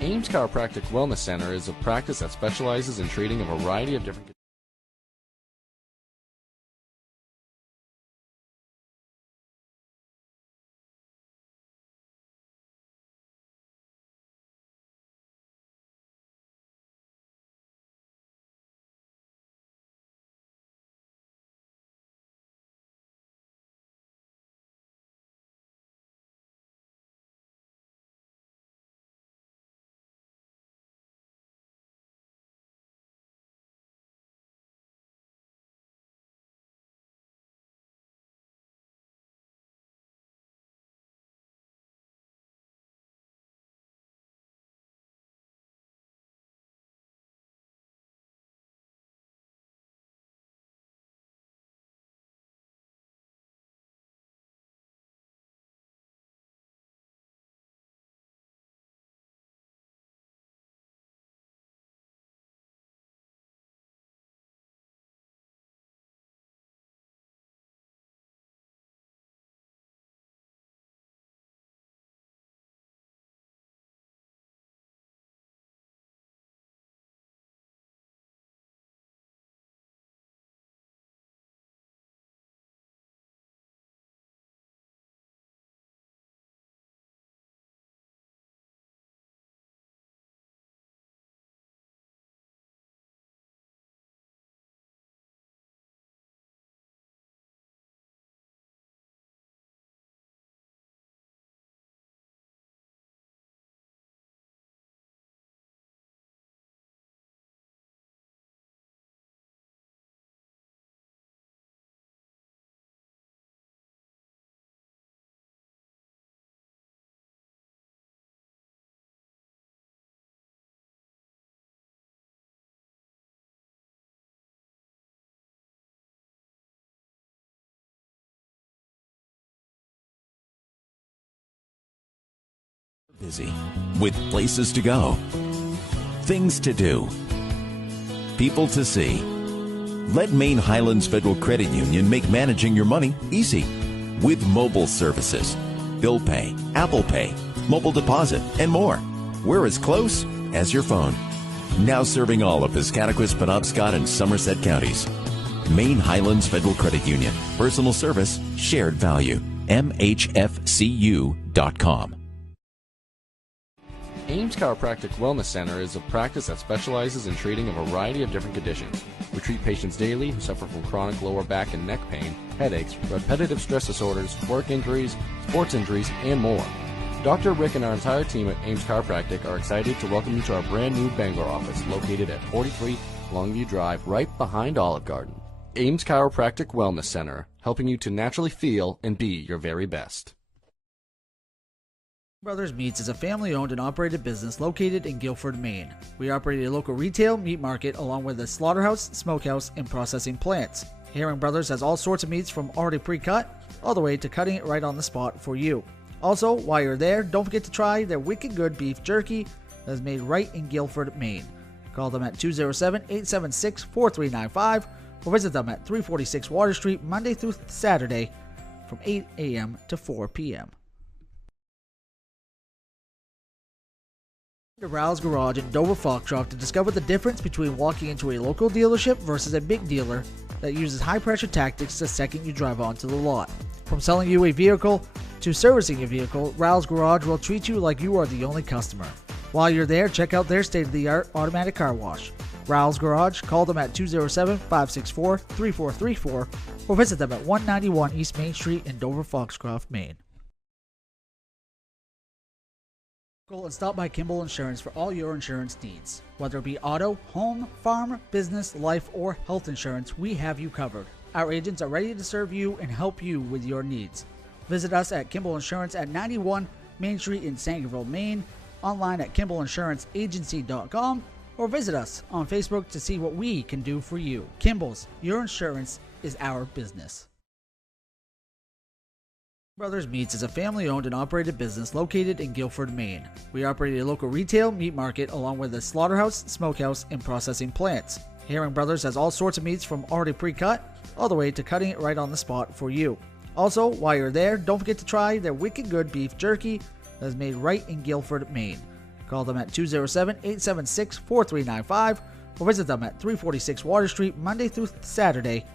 Ames Chiropractic Wellness Center is a practice that specializes in treating a variety of different busy with places to go, things to do, people to see. Let Maine Highlands Federal Credit Union make managing your money easy with mobile services, bill pay, Apple Pay, mobile deposit, and more. We're as close as your phone. Now serving all of Piscataquis, Penobscot, and Somerset counties. Maine Highlands Federal Credit Union. Personal service, shared value. MHFCU.com. Ames Chiropractic Wellness Center is a practice that specializes in treating a variety of different conditions. We treat patients daily who suffer from chronic lower back and neck pain, headaches, repetitive stress disorders, work injuries, sports injuries, and more. Dr. Rick and our entire team at Ames Chiropractic are excited to welcome you to our brand new Bangor office located at 43 Longview Drive, right behind Olive Garden. Ames Chiropractic Wellness Center, helping you to naturally feel and be your very best. Brothers Meats is a family-owned and operated business located in Guilford, Maine. We operate a local retail meat market along with a slaughterhouse, smokehouse, and processing plants. Herring Brothers has all sorts of meats from already pre-cut all the way to cutting it right on the spot for you. Also, while you're there, don't forget to try their wicked good beef jerky that is made right in Guilford, Maine. Call them at 207-876-4395 or visit them at 346 Water Street Monday through Saturday from 8 a.m. to 4 p.m. To Rouse Garage in Dover Foxcroft to discover the difference between walking into a local dealership versus a big dealer that uses high-pressure tactics the second you drive onto the lot. From selling you a vehicle to servicing your vehicle, Rouse Garage will treat you like you are the only customer. While you're there, check out their state-of-the-art automatic car wash. Rouse Garage, call them at 207-564-3434 or visit them at 191 East Main Street in Dover Foxcroft, Maine. And stop by Kimball Insurance for all your insurance needs. Whether it be auto, home, farm, business, life, or health insurance, we have you covered. Our agents are ready to serve you and help you with your needs. Visit us at Kimball Insurance at 91 Main Street in Sangerville, Maine, online at KimballInsuranceAgency.com, or visit us on Facebook to see what we can do for you. Kimball's, your insurance is our business. Brothers Meats is a family-owned and operated business located in Guilford, Maine. We operate a local retail meat market along with a slaughterhouse, smokehouse, and processing plants. Herring Brothers has all sorts of meats from already pre-cut all the way to cutting it right on the spot for you. Also, while you're there, don't forget to try their wicked good beef jerky that is made right in Guilford, Maine. Call them at 207-876-4395 or visit them at 346 Water Street Monday through Saturday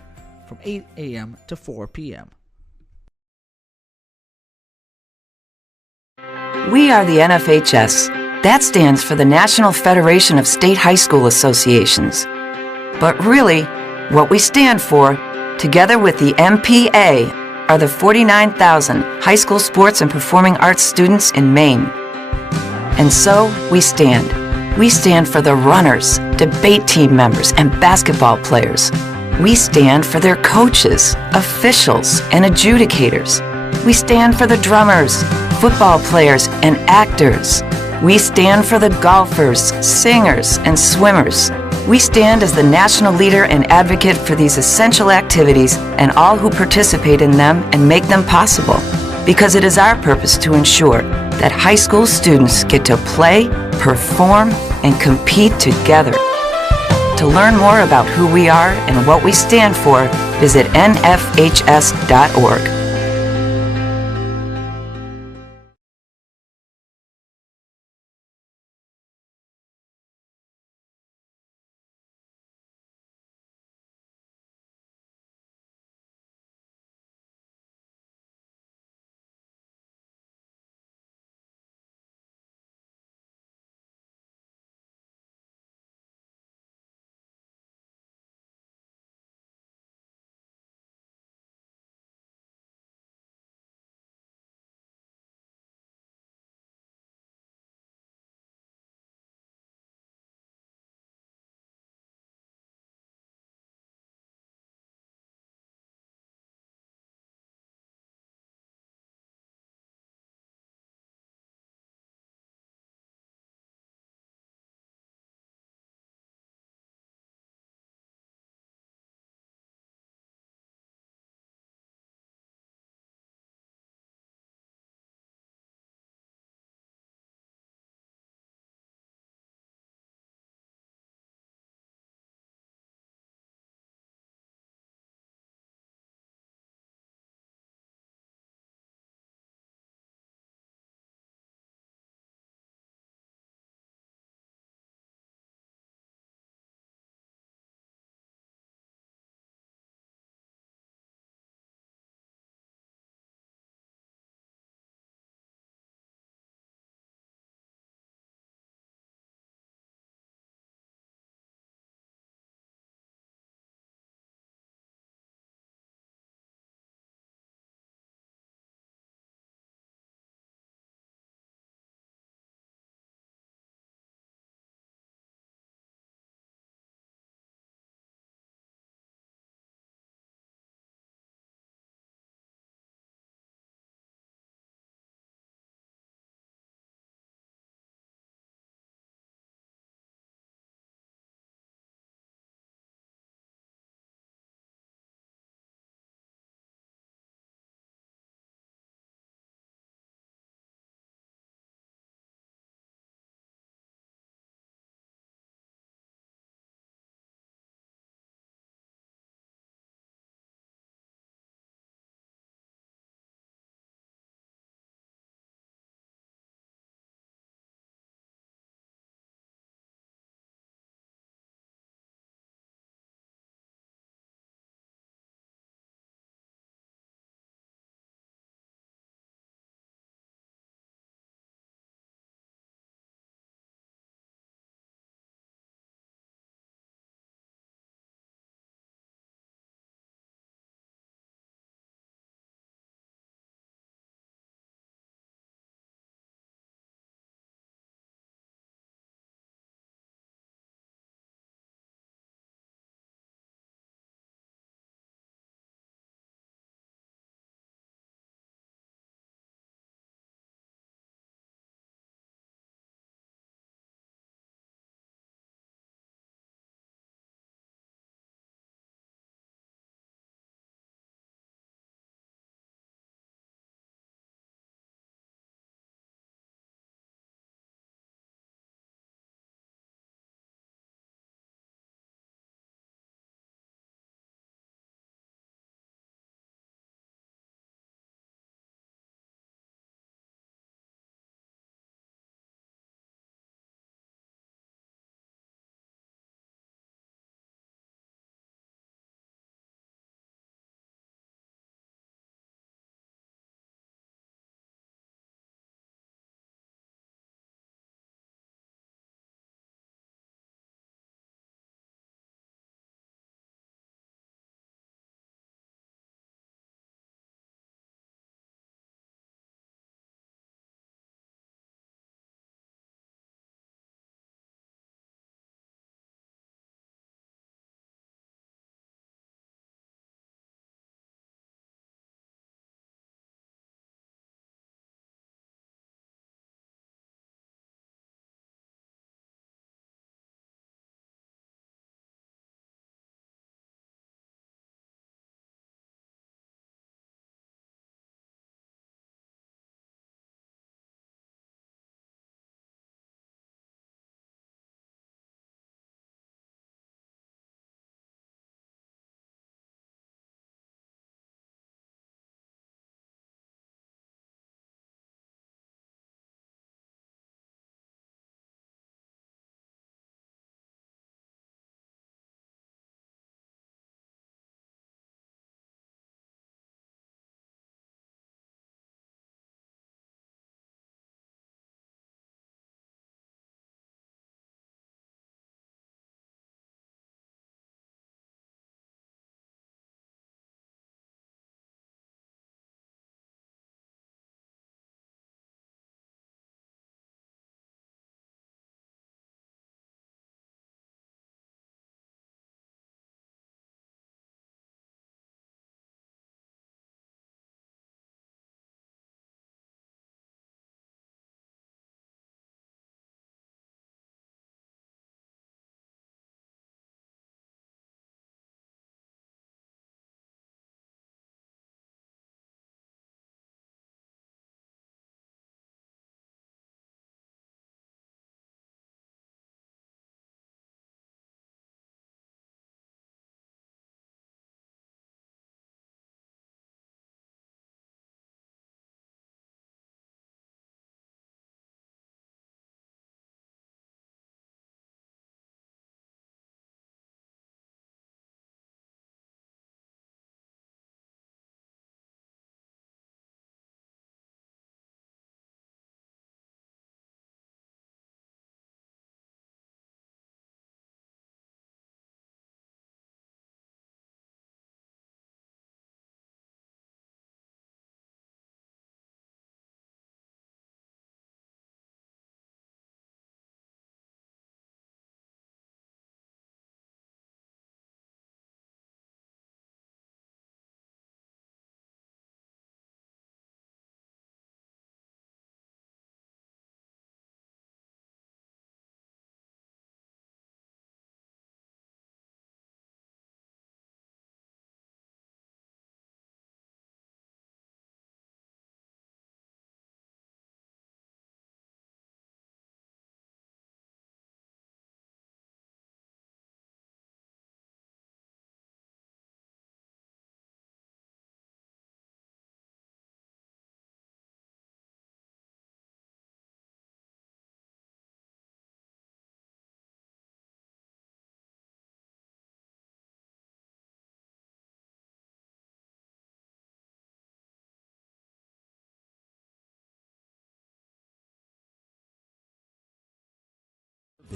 from 8 a.m. to 4 p.m. We are the NFHS. That stands for the National Federation of State High School Associations. But really, what we stand for, together with the MPA, are the 49,000 high school sports and performing arts students in Maine. And so we stand. We stand for the runners, debate team members, and basketball players. We stand for their coaches, officials, and adjudicators. We stand for the drummers, football players, and actors. We stand for the golfers, singers, and swimmers. We stand as the national leader and advocate for these essential activities and all who participate in them and make them possible, because it is our purpose to ensure that high school students get to play, perform, and compete together. To learn more about who we are and what we stand for, visit nfhs.org.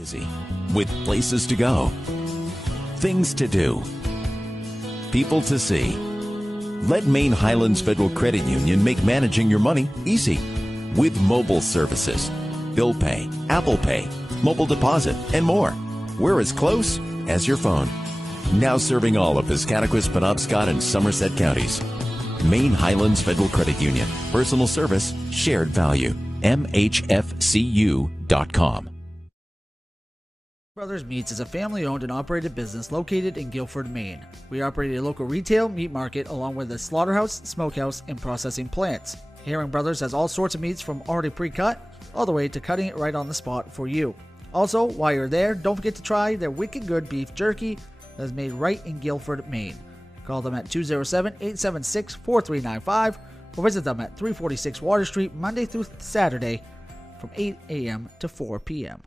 busy with places to go, things to do, people to see. Let Maine Highlands Federal Credit Union make managing your money easy with mobile services, bill pay, Apple Pay, mobile deposit, and more. We're as close as your phone. Now serving all of Piscataquis, Penobscot, and Somerset counties. Maine Highlands Federal Credit Union. Personal service, shared value. MHFCU.com. Brothers Meats is a family-owned and operated business located in Guilford, Maine. We operate a local retail meat market along with a slaughterhouse, smokehouse, and processing plants. Herring Brothers has all sorts of meats from already pre-cut all the way to cutting it right on the spot for you. Also, while you're there, don't forget to try their wicked good beef jerky that is made right in Guilford, Maine. Call them at 207-876-4395 or visit them at 346 Water Street Monday through Saturday from 8 a.m. to 4 p.m.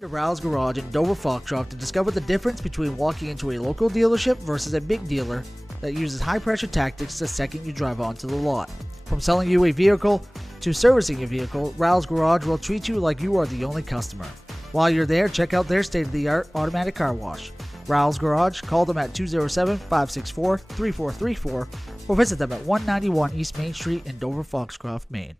To Rouse Garage in Dover Foxcroft to discover the difference between walking into a local dealership versus a big dealer that uses high-pressure tactics the second you drive onto the lot. From selling you a vehicle to servicing your vehicle, Rouse Garage will treat you like you are the only customer. While you're there, check out their state-of-the-art automatic car wash. Rouse Garage, call them at 207-564-3434 or visit them at 191 East Main Street in Dover Foxcroft, Maine.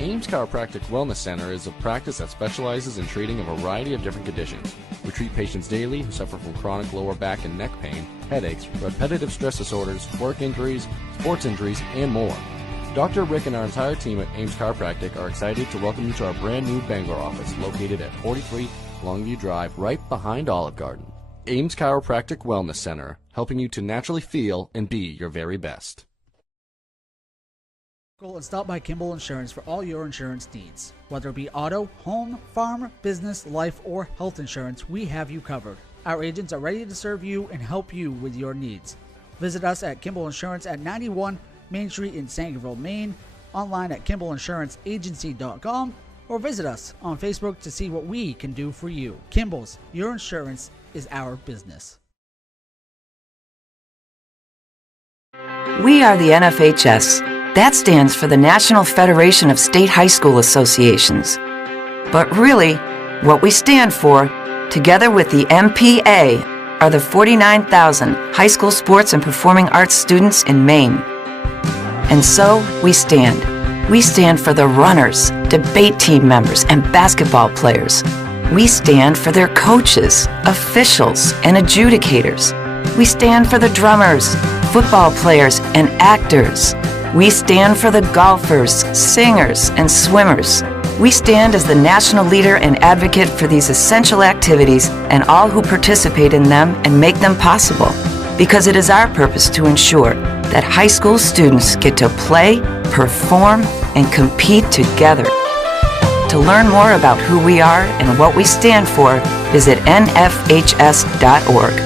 Ames Chiropractic Wellness Center is a practice that specializes in treating a variety of different conditions. We treat patients daily who suffer from chronic lower back and neck pain, headaches, repetitive stress disorders, work injuries, sports injuries, and more. Dr. Rick and our entire team at Ames Chiropractic are excited to welcome you to our brand new Bangor office located at 43 Longview Drive, right behind Olive Garden. Ames Chiropractic Wellness Center, helping you to naturally feel and be your very best. Call and stop by Kimball Insurance for all your insurance needs. Whether it be auto, home, farm, business, life, or health insurance, we have you covered. Our agents are ready to serve you and help you with your needs. Visit us at Kimball Insurance at 91 Main Street in Sangerville, Maine, online at KimballInsuranceAgency.com, or visit us on Facebook to see what we can do for you. Kimball's, your insurance is our business. We are the NFHS. That stands for the National Federation of State High School Associations. But really, what we stand for, together with the MPA, are the 49,000 high school sports and performing arts students in Maine. And so, we stand. We stand for the runners, debate team members, and basketball players. We stand for their coaches, officials, and adjudicators. We stand for the drummers, football players, and actors. We stand for the golfers, singers, and swimmers. We stand as the national leader and advocate for these essential activities and all who participate in them and make them possible, because it is our purpose to ensure that high school students get to play, perform, and compete together. To learn more about who we are and what we stand for, visit nfhs.org.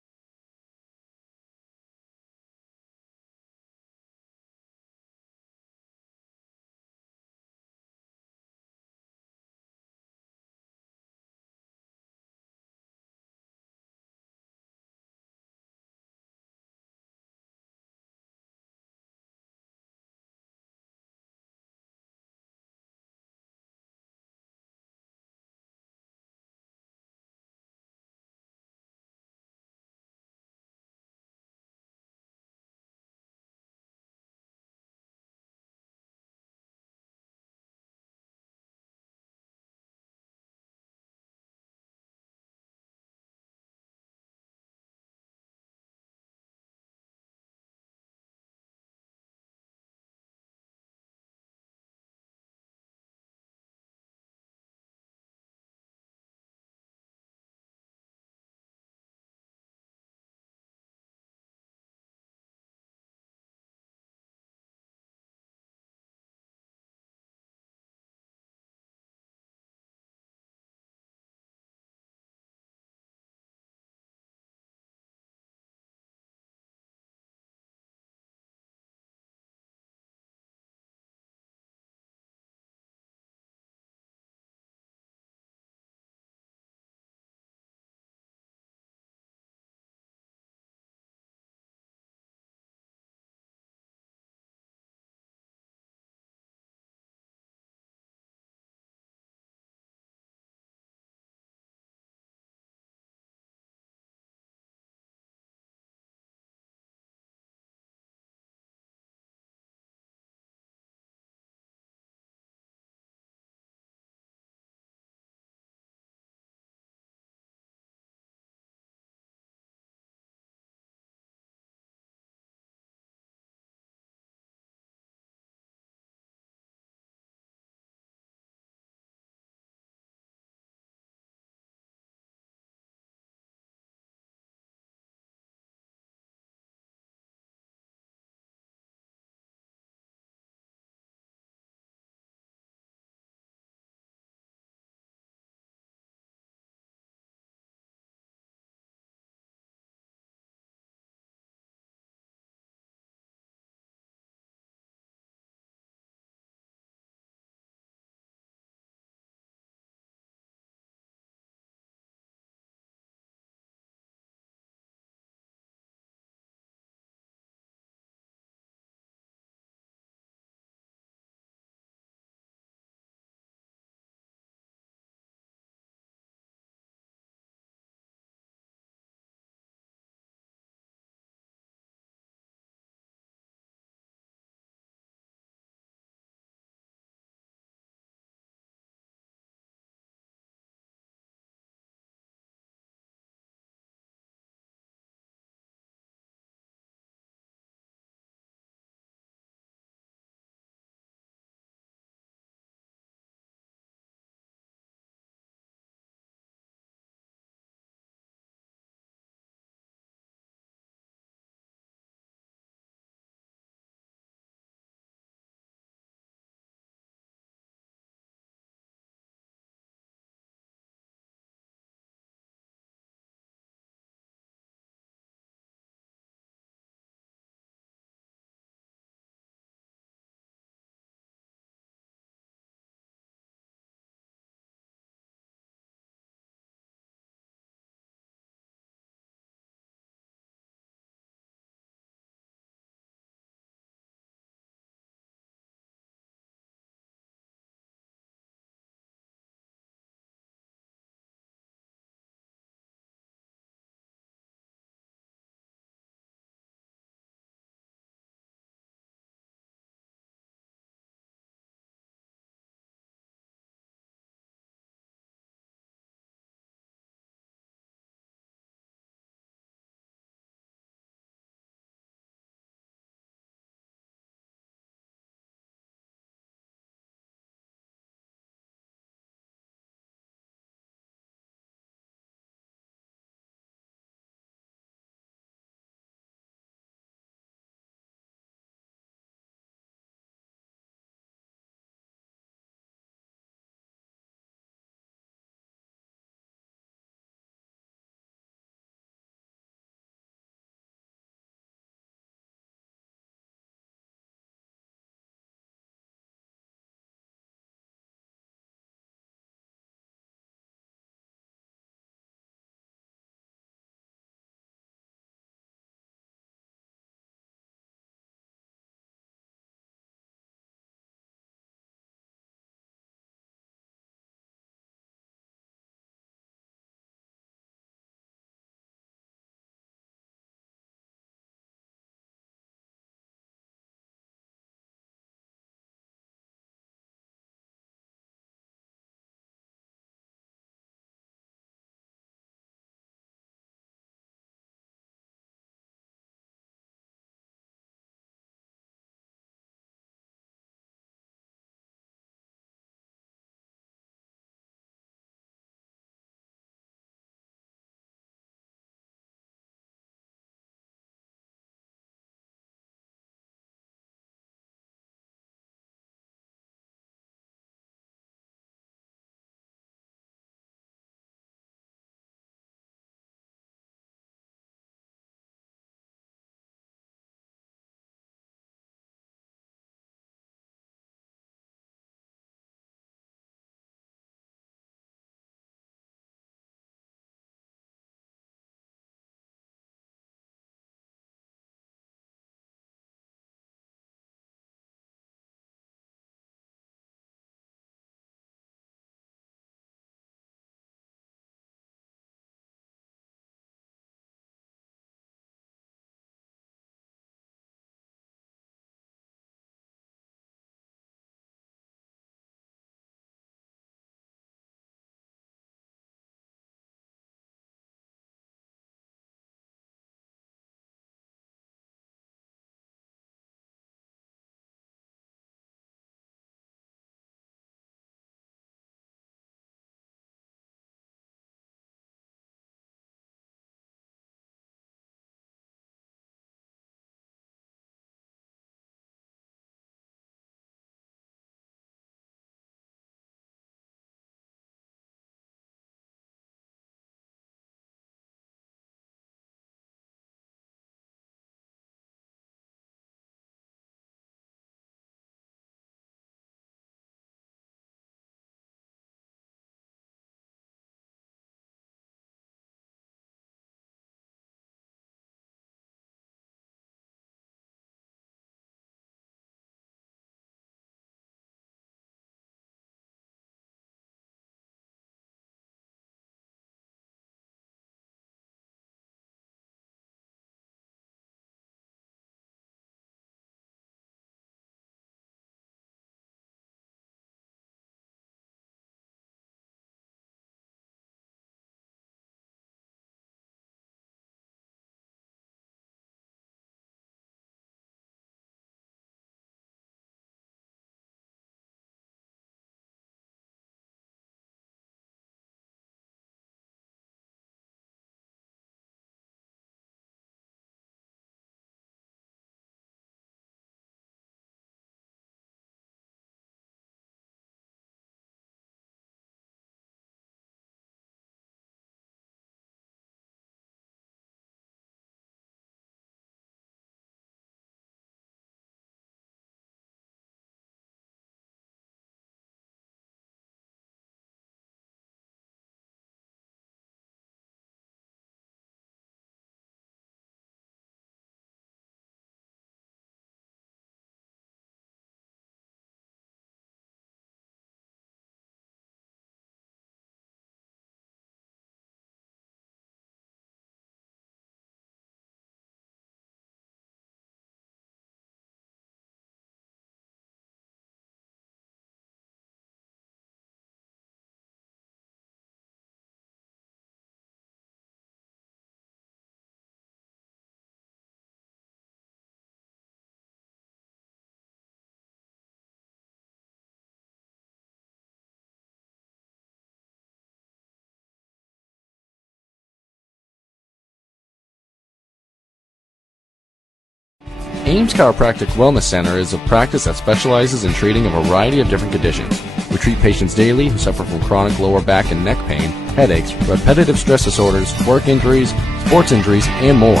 Ames Chiropractic Wellness Center is a practice that specializes in treating a variety of different conditions. We treat patients daily who suffer from chronic lower back and neck pain, headaches, repetitive stress disorders, work injuries, sports injuries, and more.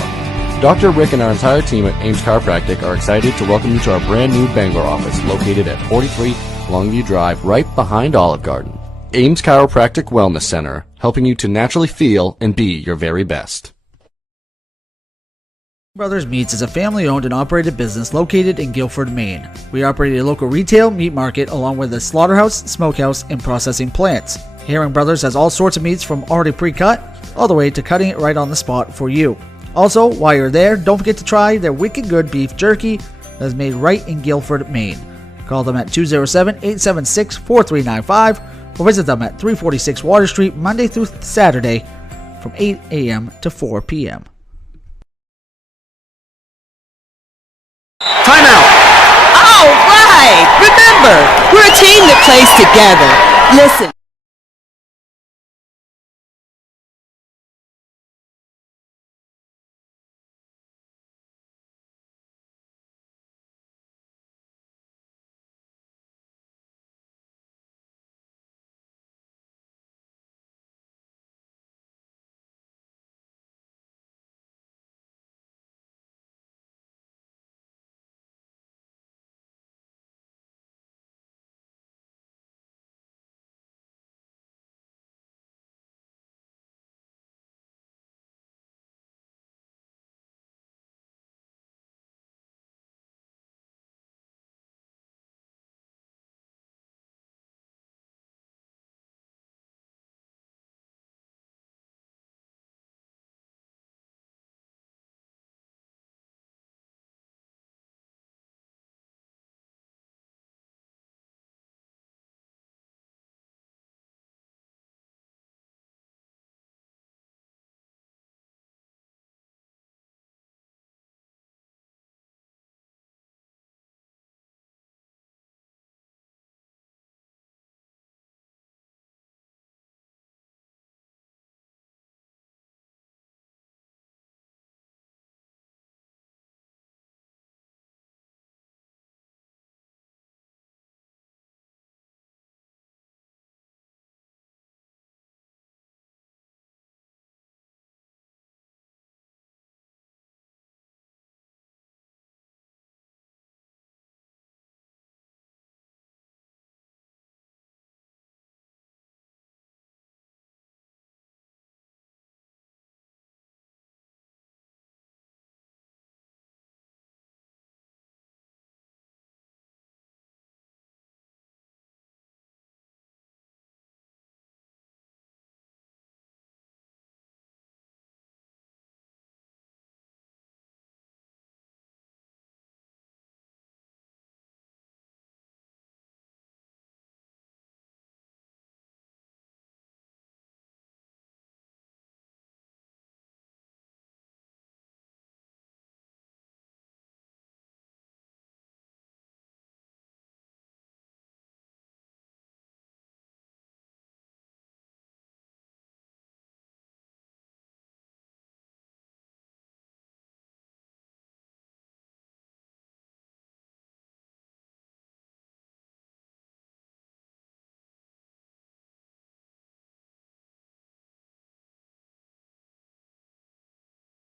Dr. Rick and our entire team at Ames Chiropractic are excited to welcome you to our brand new Bangor office located at 43 Longview Drive, right behind Olive Garden. Ames Chiropractic Wellness Center, helping you to naturally feel and be your very best. Brothers Meats is a family-owned and operated business located in Guilford, Maine. We operate a local retail meat market along with a slaughterhouse, smokehouse, and processing plants. Herring Brothers has all sorts of meats from already pre-cut all the way to cutting it right on the spot for you. Also, while you're there, don't forget to try their wicked good beef jerky that is made right in Guilford, Maine. Call them at 207-876-4395 or visit them at 346 Water Street Monday through Saturday from 8 a.m. to 4 p.m. Timeout! All right! Remember, we're a team that plays together. Listen.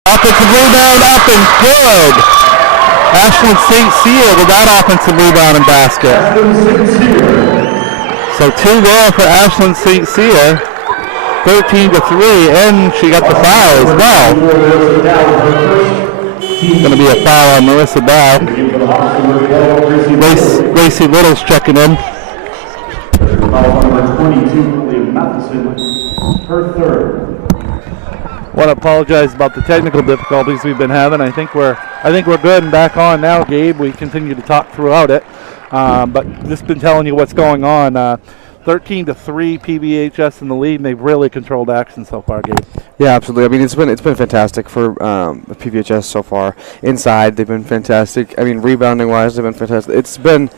Offensive rebound up and good. Ashland St. Cyr with that offensive rebound and basket. So 2 there for Ashland St. Cyr. 13-3, and she got the foul as well. Going to be a foul on Marissa Bow. Gracie Little's checking in. Number 22, Matheson, her third. Want to apologize about the technical difficulties we've been having. I think we're good and back on now, Gabe. We continue to talk throughout it, but just been telling you what's going on. 13-3 PVHS in the lead, and they've really controlled action so far, Gabe. Yeah, absolutely. I mean, it's been fantastic for PVHS so far. Inside, they've been fantastic. I mean, rebounding-wise, they've been fantastic. It's been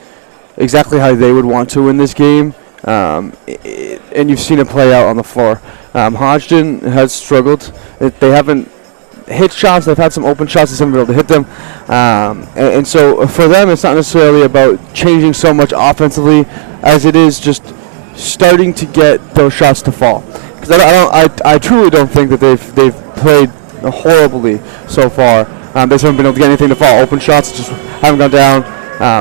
exactly how they would want to win this game, and you've seen it play out on the floor. Hodgdon has struggled. They haven't hit shots. They've had some open shots. They haven't been able to hit them. And so for them, it's not necessarily about changing so much offensively as it is just starting to get those shots to fall. Because I truly don't think that they've played horribly so far. They just haven't been able to get anything to fall. Open shots just haven't gone down.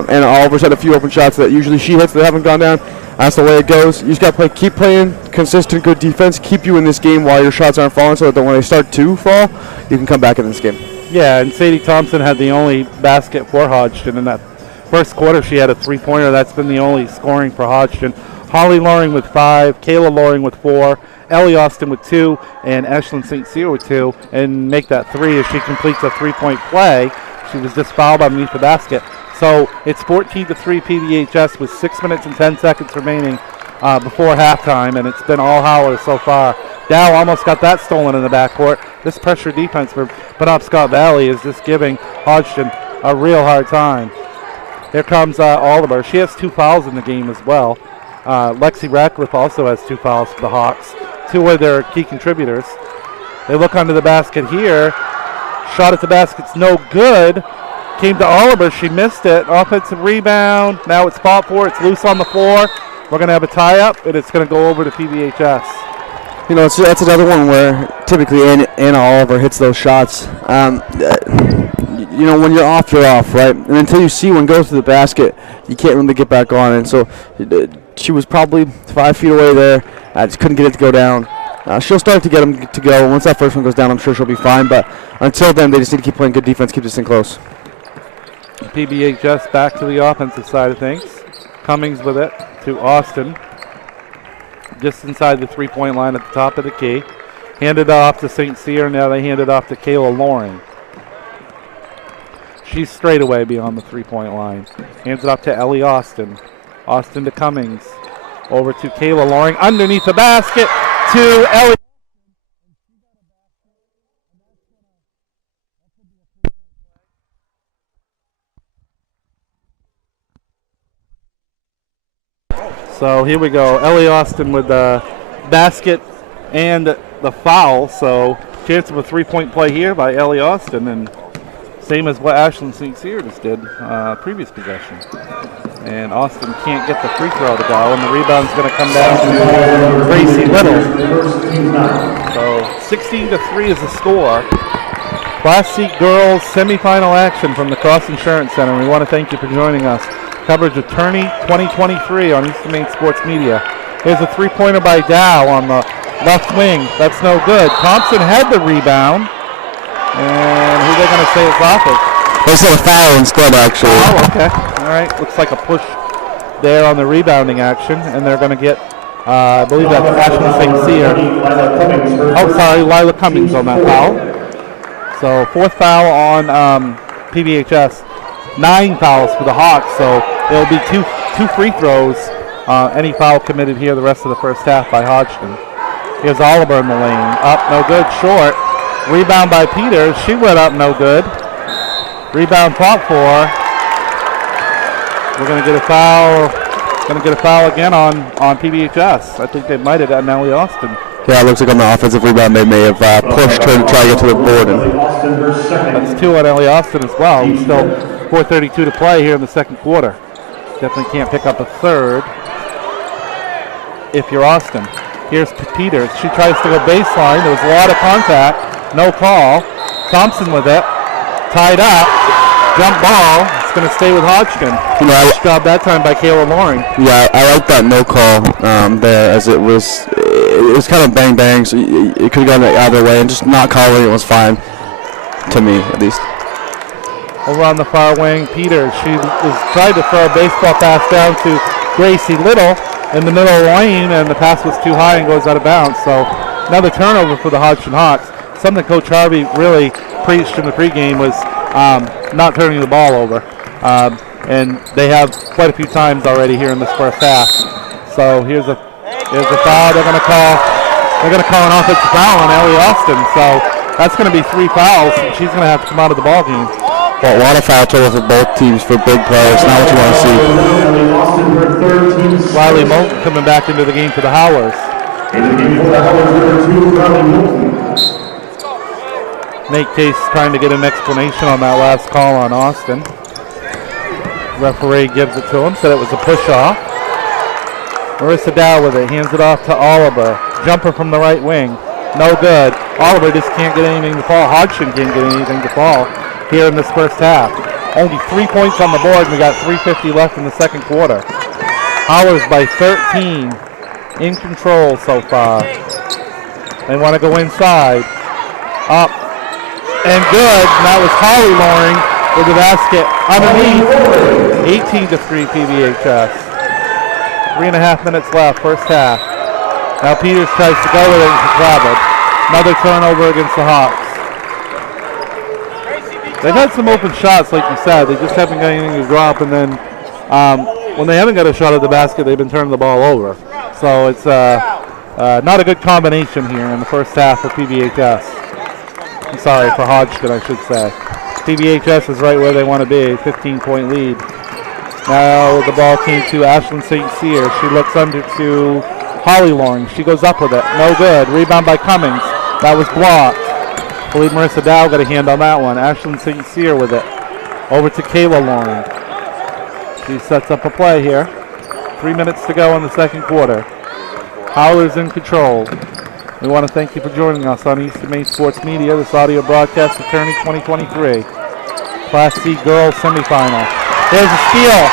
And Oliver's had a few open shots that usually she hits that haven't gone down. That's the way it goes. You just got to keep playing consistent, good defense, keep you in this game while your shots aren't falling so that when they start to fall, you can come back in this game. Yeah, and Sadie Thompson had the only basket for Hodgdon. In that first quarter, she had a three-pointer. That's been the only scoring for Hodgdon. Holly Loring with 5, Kayla Loring with 4, Ellie Austin with 2, and Ashlyn St. Cyr with 2, and make that 3 as she completes a three-point play. She was just fouled underneath the basket. So it's 14-3 PVHS with 6 minutes and 10 seconds remaining before halftime, and it's been all howlers so far. Dow almost got that stolen in the backcourt. This pressure defense for Penobscot Valley is just giving Hodgdon a real hard time. Here comes Oliver. She has 2 fouls in the game as well. Lexi Ratcliffe also has 2 fouls for the Hawks. 2 of their key contributors. They look under the basket here. Shot at the basket's no good. Came to Oliver, she missed it. Offensive rebound. Now it's fought for. It's loose on the floor. We're going to have a tie-up, and it's going to go over to PVHS. You know, that's another one where typically Anna Oliver hits those shots. You know, when you're off, right? And until you see one go to the basket, you can't really get back on. And so she was probably 5 feet away there. Just couldn't get it to go down. She'll start to get them to go. Once that first one goes down, I'm sure she'll be fine. But until then, they just need to keep playing good defense, keep this thing close. PBHS back to the offensive side of things. Cummings with it to Austin. Just inside the three-point line at the top of the key. Handed off to St. Cyr. Now they hand it off to Kayla Loring. She's straight away beyond the three-point line. Hands it off to Ellie Austin. Austin to Cummings. Over to Kayla Loring. Underneath the basket to Ellie. So here we go. Ellie Austin with the basket and the foul. So chance of a three-point play here by Ellie Austin, and same as what Ashlyn St. Cyr just did previous possession. And Austin can't get the free throw to go, and the rebound's going to come down to Gracie Little. So 16-3 is the score. Class C girls semifinal action from the Cross Insurance Center. We want to thank you for joining us. Coverage of Tourney 2023 on Eastern Maine Sports Media. Here's a three-pointer by Dow on the left wing. That's no good. Thompson had the rebound. And who are they going to say it's off of? They said a foul instead, actually. Oh, okay. All right. Looks like a push there on the rebounding action. And they're going to get, I believe that's Ashlyn St. Cyr. Oh, sorry, Lila Cummings on that foul. So 4th foul on PVHS. 9 fouls for the Hawks, so it'll be two free throws. Any foul committed here the rest of the first half by Hodgdon. Here's Oliver in the lane. Up, no good, short. Rebound by Peters. She went up, no good. Rebound fought for. We're going to get a foul. Going to get a foul again on PVHS. I think they might have gotten Ellie Austin. Yeah, it looks like on the offensive rebound they may have pushed her to try to get to the board. That's 2 on Ellie Austin as well. Still 4:32 to play here in the second quarter. Definitely can't pick up a third if you're Austin. Here's Peters. She tries to go baseline. There was a lot of contact. No call. Thompson with it. Tied up. Jump ball. It's going to stay with Hodgdon. Nice job that time by Kayla Loring. Yeah, I like that no call there, as it was kind of bang bang, so it could have gone either way, and just not calling it was fine, to me at least. Over on the far wing, Peters. She was trying to throw a baseball pass down to Gracie Little in the middle of the lane, and the pass was too high and goes out of bounds. So another turnover for the Hodgdon Hawks. Something Coach Harvey really preached in the pregame was not turning the ball over. And they have quite a few times already here in this first half. So here's a foul. They're going to call an offensive foul on Ellie Austin. So that's going to be 3 fouls. And she's going to have to come out of the ball game. Well, a lot of foul trouble for both teams for big players. Not what you want to see. Riley Moulton coming back into the game for the Howlers. Nate Case trying to get an explanation on that last call on Austin. Referee gives it to him, said it was a push-off. Marissa Dow with it, hands it off to Oliver. Jumper from the right wing, no good. Oliver just can't get anything to fall. Hodgson can't get anything to fall here in this first half. Only 3 points on the board, and we got 3:50 left in the second quarter. Howlers by 13, in control so far. They want to go inside, up, and good. And that was Holly Loring with the basket underneath. 18-3 PVHS. 3.5 minutes left, first half. Now Peters tries to go with it and she traveled. Another turnover against the Hawks. They've had some open shots, like you said. They just haven't got anything to drop, and then when they haven't got a shot at the basket, they've been turning the ball over. So it's not a good combination here in the first half for PVHS. I'm sorry, for Hodgdon, I should say. PVHS is right where they want to be, 15-point lead. Now the ball came to Ashlyn St. Cyr. She looks under to Holly Loring. She goes up with it. No good. Rebound by Cummings. That was blocked. I believe Marissa Dow got a hand on that one. Ashlyn St. Cyr with it. Over to Kayla Loring. She sets up a play here. 3 minutes to go in the second quarter. Howlers in control. We want to thank you for joining us on Eastern Maine Sports Media. This audio broadcast returning 2023. Class C girls semifinal. There's a steal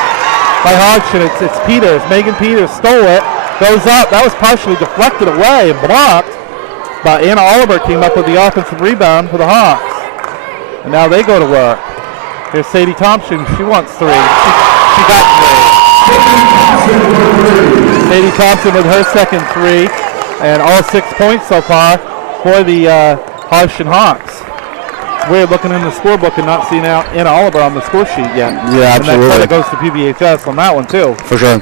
by Hodgson. It's Peters. Megan Peters stole it. Goes up. That was partially deflected away and blocked. But Anna Oliver came up with the offensive rebound for the Hawks. And now they go to work. Here's Sadie Thompson. She wants three. She got three. Sadie Thompson with her second three. And all 6 points so far for the Hodgdon Hawks. Weird looking in the scorebook and not seeing Anna Oliver on the score sheet yet. Yeah, absolutely. And that credit goes to PVHS on that one too. For sure.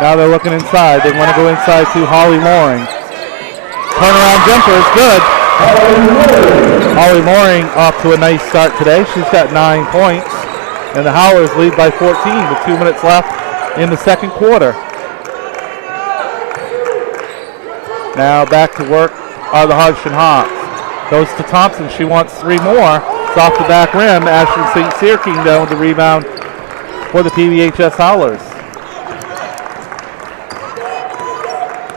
Now they're looking inside. They want to go inside to Holly Loring. Turnaround jumper is good. Holly Loring off to a nice start today. She's got 9 points. And the Howlers lead by 14 with 2 minutes left in the second quarter. Now back to work are the Hodgdon Hawks. Goes to Thompson. She wants three more. It's off the back rim. Ashley St. Cyr came down with the rebound for the PVHS Howlers.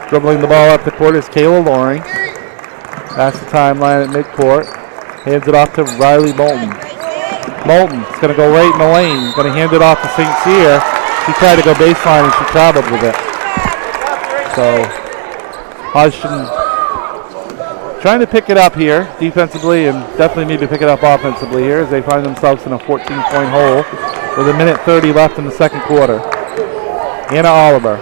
Dribbling the ball up the court is Kayla Loring. Past the timeline at midcourt. Hands it off to Riley Moulton. Moulton's going to go right in the lane. Going to hand it off to St. Cyr. She tried to go baseline and she traveled with it. So Hodgdon trying to pick it up here defensively and definitely need to pick it up offensively here as they find themselves in a 14-point hole with 1:30 left in the second quarter. Anna Oliver.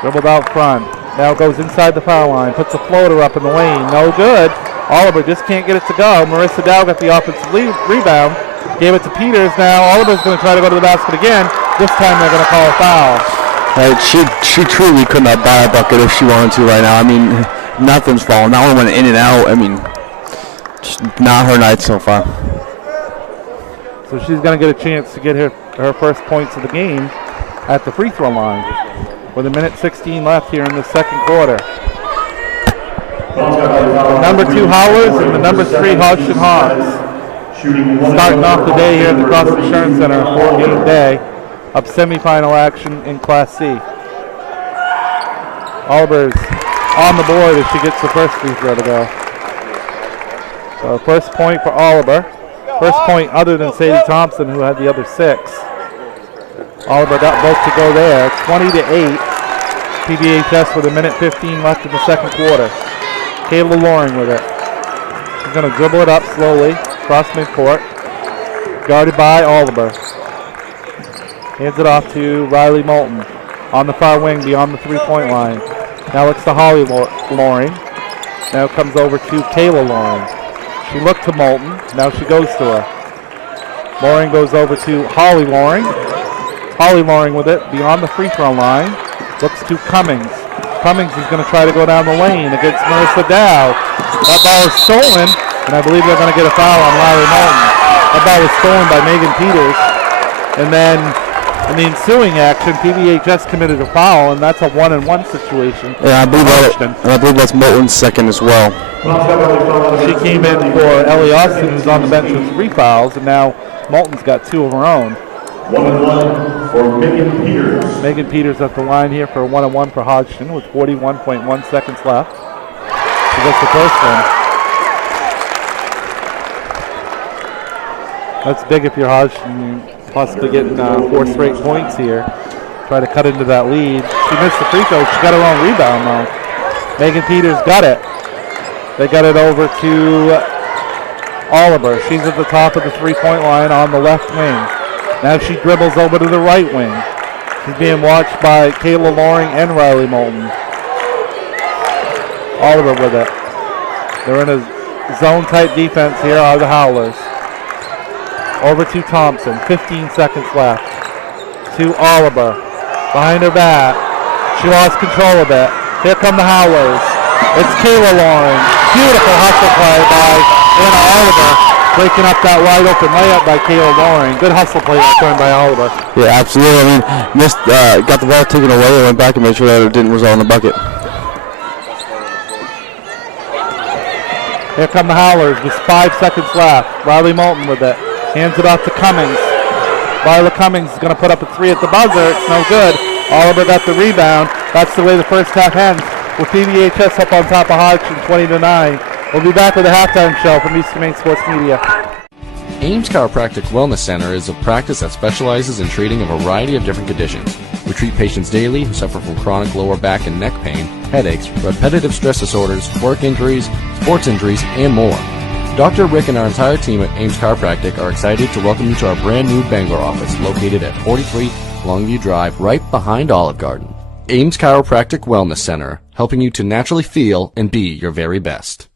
Dribbled out front. Now goes inside the foul line. Puts a floater up in the lane. No good. Oliver just can't get it to go. Marissa Dow got the offensive rebound. Gave it to Peters. Now Oliver's going to try to go to the basket again. This time they're going to call a foul. She truly could not buy a bucket if she wanted to right now. I mean, nothing's falling. That one went in and out. I mean, just not her night so far. So she's going to get a chance to get her first points of the game at the free throw line. With 1:16 left here in the second quarter. The number 2 Howlers and the number 3 Hodgdon Hawks. Starting off the day here at the Cross Insurance Center, a 4-game day of semifinal action in Class C. Oliver's on the board as she gets the first free throw to go. So first point for Oliver. First point other than Sadie Thompson, who had the other 6. Oliver got both to go there. 20-8. PVHS with 1:15 left in the second quarter. Kayla Loring with it. She's going to dribble it up slowly across midcourt. Guarded by Oliver. Hands it off to Riley Moulton on the far wing beyond the three-point line. Now it's to Holly Loring. Now it comes over to Kayla Loring. She looked to Moulton. Now she goes to her. Loring goes over to Holly Loring. Holly Loring with it beyond the free throw line. Looks to Cummings. Cummings is going to try to go down the lane against Marissa Dow. That ball is stolen, and I believe they're going to get a foul on Riley Moulton. That ball was stolen by Megan Peters. And then in the ensuing action, PVHS committed a foul, and that's a 1-and-1 situation. Yeah, I believe that's Moulton's second as well. She came in for Ellie Austin, who's on the bench with 3 fouls, and now Moulton's got 2 of her own. 1-1 for Megan Peters. Megan Peters at the line here for a 1-on-1 for Hodgdon with 41.1 seconds left. She gets the first one. That's big if you're Hodgdon, possibly getting 4 straight points here. Try to cut into that lead. She missed the free throw. She got her own rebound though. Megan Peters got it. They got it over to Oliver. She's at the top of the 3-point line on the left wing. Now she dribbles over to the right wing. She's being watched by Kayla Loring and Riley Moulton. Oliver with it. They're in a zone-type defense here are the Howlers. Over to Thompson. 15 seconds left. To Oliver. Behind her back. She lost control of it. Here come the Howlers. It's Kayla Loring. Beautiful hustle play by Anna Oliver. Breaking up that wide open layup by Kayla Loring. Good hustle play that time by Oliver. Yeah, absolutely. I mean, got the ball taken away and went back and made sure that it didn't result in the bucket. Here come the Howlers with 5 seconds left. Riley Moulton with it. Hands it off to Cummings. Viola Cummings is going to put up a 3 at the buzzer. It's no good. Oliver got the rebound. That's the way the first half ends. With PVHS up on top of Hodgdon 20-9. We'll be back with a halftime show from East Maine Sports Media. Ames Chiropractic Wellness Center is a practice that specializes in treating a variety of different conditions. We treat patients daily who suffer from chronic lower back and neck pain, headaches, repetitive stress disorders, work injuries, sports injuries, and more. Dr. Rick and our entire team at Ames Chiropractic are excited to welcome you to our brand new Bangor office located at 43 Longview Drive right behind Olive Garden. Ames Chiropractic Wellness Center, helping you to naturally feel and be your very best.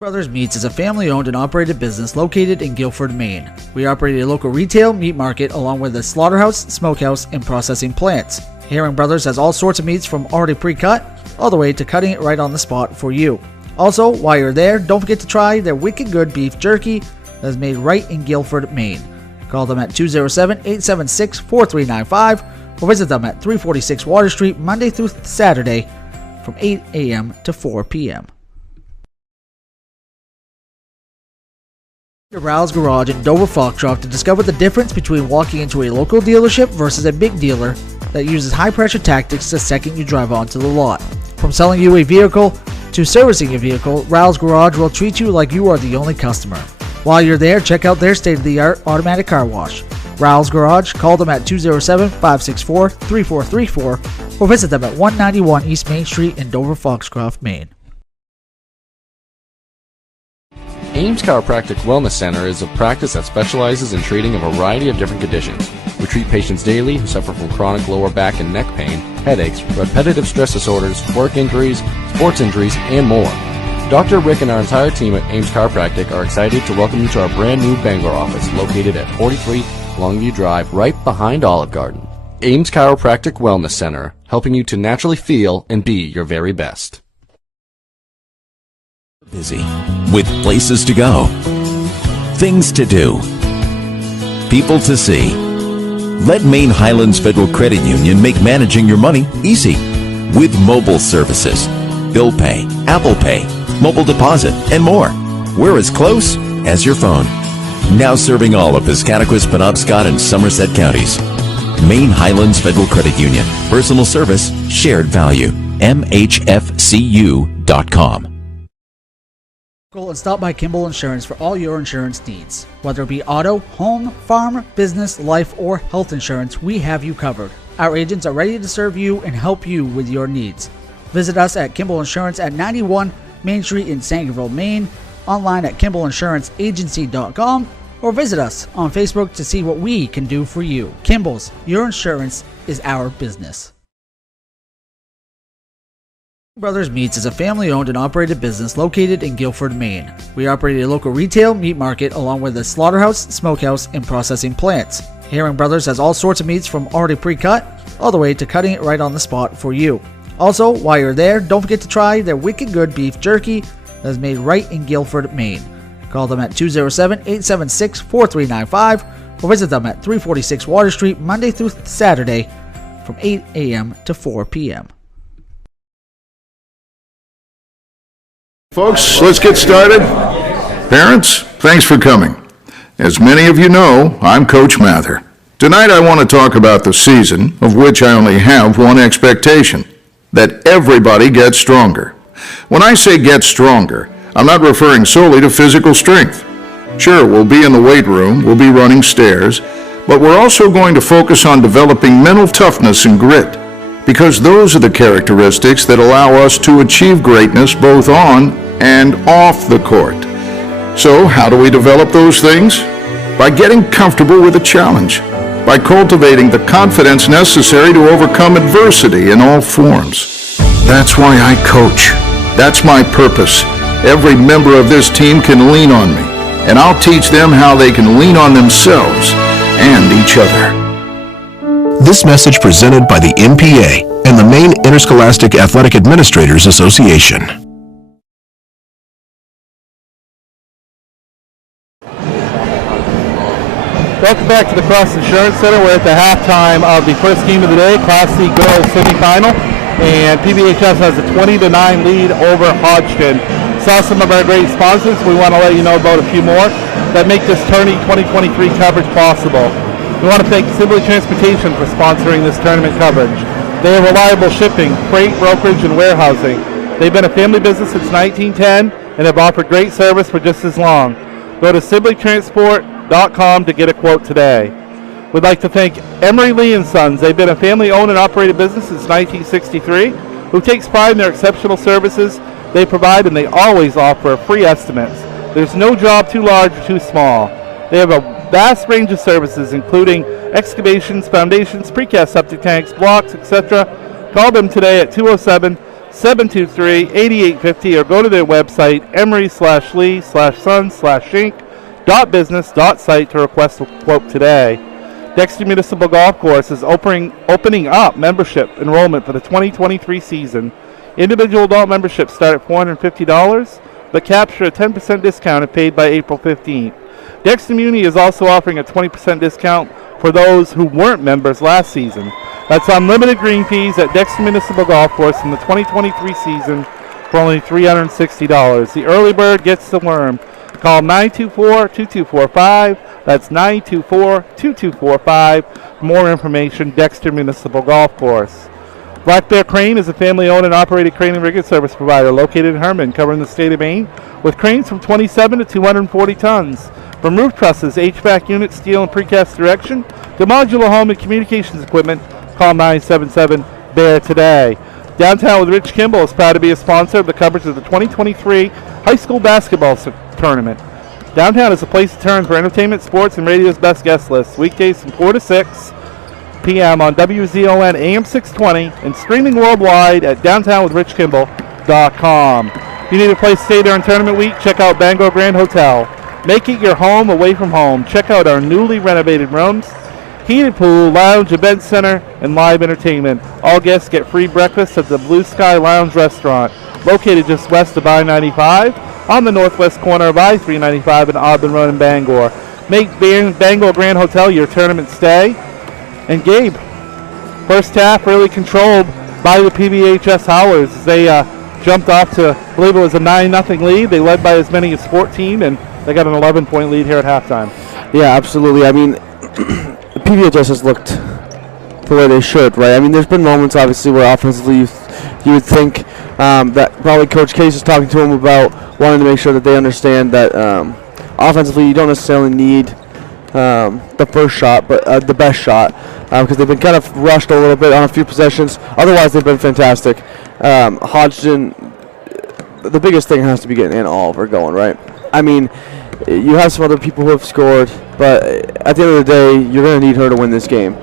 Brothers Meats is a family-owned and operated business located in Guilford, Maine. We operate a local retail meat market along with a slaughterhouse, smokehouse, and processing plants. Herring Brothers has all sorts of meats from already pre-cut all the way to cutting it right on the spot for you. Also, while you're there, don't forget to try their wicked good beef jerky that is made right in Guilford, Maine. Call them at 207-876-4395 or visit them at 346 Water Street Monday through Saturday from 8 a.m. to 4 p.m. Rouse Garage in Dover Foxcroft to discover the difference between walking into a local dealership versus a big dealer that uses high-pressure tactics the second you drive onto the lot. From selling you a vehicle to servicing your vehicle, Rouse Garage will treat you like you are the only customer. While you're there, check out their state-of-the-art automatic car wash. Rouse Garage, call them at 207-564-3434 or visit them at 191 East Main Street in Dover Foxcroft, Maine. Ames Chiropractic Wellness Center is a practice that specializes in treating a variety of different conditions. We treat patients daily who suffer from chronic lower back and neck pain, headaches, repetitive stress disorders, work injuries, sports injuries, and more. Dr. Rick and our entire team at Ames Chiropractic are excited to welcome you to our brand new Bangor office located at 43 Longview Drive right behind Olive Garden. Ames Chiropractic Wellness Center, helping you to naturally feel and be your very best. Busy with places to go, things to do, people to see. Let Maine Highlands Federal Credit Union make managing your money easy with mobile services, bill pay, Apple Pay, mobile deposit, and more. We're as close as your phone. Now serving all of Piscataquis, Penobscot, and Somerset counties. Maine Highlands Federal Credit Union. Personal service, shared value. MHFCU.com. And stop by Kimball Insurance for all your insurance needs. Whether it be auto, home, farm, business, life, or health insurance, we have you covered. Our agents are ready to serve you and help you with your needs. Visit us at Kimball Insurance at 91 Main Street in Sangerville, Maine, online at KimballInsuranceAgency.com, or visit us on Facebook to see what we can do for you. Kimball's, your insurance is our business. Brothers Meats is a family-owned and operated business located in Guilford, Maine. We operate a local retail meat market along with a slaughterhouse, smokehouse, and processing plants. Herring Brothers has all sorts of meats from already pre-cut all the way to cutting it right on the spot for you. Also, while you're there, don't forget to try their wicked good beef jerky that is made right in Guilford, Maine. Call them at 207-876-4395 or visit them at 346 Water Street Monday through Saturday from 8 a.m. to 4 p.m. Folks, let's get started. Parents, thanks for coming. As many of you know, I'm Coach Mather. Tonight I want to talk about the season, of which I only have one expectation, that everybody gets stronger. When I say get stronger, I'm not referring solely to physical strength. Sure, we'll be in the weight room, we'll be running stairs, but we're also going to focus on developing mental toughness and grit, because those are the characteristics that allow us to achieve greatness both on and off the court. So how do we develop those things? By getting comfortable with a challenge, by cultivating the confidence necessary to overcome adversity in all forms. That's why I coach. That's my purpose. Every member of this team can lean on me, and I'll teach them how they can lean on themselves and each other. This message presented by the MPA and the Maine Interscholastic Athletic Administrators Association. Welcome back to the Cross Insurance Center. We're at the halftime of the first game of the day, Class C Girls Semifinal, and PVHS has a 20-9 lead over Hodgdon. Saw some of our great sponsors. We want to let you know about a few more that make this tourney 2023 coverage possible. We want to thank Simply Transportation for sponsoring this tournament coverage. They have reliable shipping, freight, brokerage, and warehousing. They've been a family business since 1910 and have offered great service for just as long. Go to simplytransport.com to get a quote today. We'd like to thank Emery Lee & Sons. They've been a family-owned and operated business since 1963 who takes pride in their exceptional services they provide, and they always offer free estimates. There's no job too large or too small. They have a vast range of services, including excavations, foundations, precast septic tanks, blocks, etc. Call them today at 207-723-8850 or go to their website, emery/lee/sons/inc.business.site to request a quote today. Dexter Municipal Golf Course is opening up membership enrollment for the 2023 season. Individual adult memberships start at $450, but capture a 10% discount if paid by April 15th. Dexter Muni is also offering a 20% discount for those who weren't members last season. That's unlimited green fees at Dexter Municipal Golf Course in the 2023 season for only $360. The early bird gets the worm. Call 924-2245. That's 924-2245 for more information. Dexter Municipal Golf Course. Black Bear Crane is a family-owned and operated crane and rigging service provider located in Herman, covering the state of Maine, with cranes from 27 to 240 tons. From roof trusses, HVAC units, steel and precast erection, to modular home and communications equipment, call 977-BEAR today. Downtown with Rich Kimball is proud to be a sponsor of the coverage of the 2023 high school basketball tournament. Downtown is a place to turn for entertainment, sports, and radio's best guest lists. Weekdays from 4 to 6 p.m. on WZON AM 620 and streaming worldwide at downtownwithrichkimball.com. If you need a place to stay during tournament week, check out Bangor Grand Hotel. Make it your home away from home. Check out our newly renovated rooms, heated pool, lounge, event center, and live entertainment. All guests get free breakfast at the Blue Sky Lounge restaurant, located just west of I-95 on the northwest corner of I-395 and Auburn Road in Bangor. Make Bangor Grand Hotel your tournament stay. And Gabe, first half really controlled by the PVHS Howlers. They jumped off to, I believe it was a 9-0 lead. They led by as many as 14, and they got an 11-point lead here at halftime. Yeah, absolutely. I mean, PVHS has looked the way they should, right? I mean, there's been moments, obviously, where offensively you would think that probably Coach Case is talking to them about wanting to make sure that they understand that offensively you don't necessarily need the first shot, but the best shot, because they've been kind of rushed a little bit on a few possessions. Otherwise, they've been fantastic. Hodgdon, the biggest thing has to be getting Ann Oliver going, right? I mean, you have some other people who have scored, but at the end of the day, you're going to need her to win this game.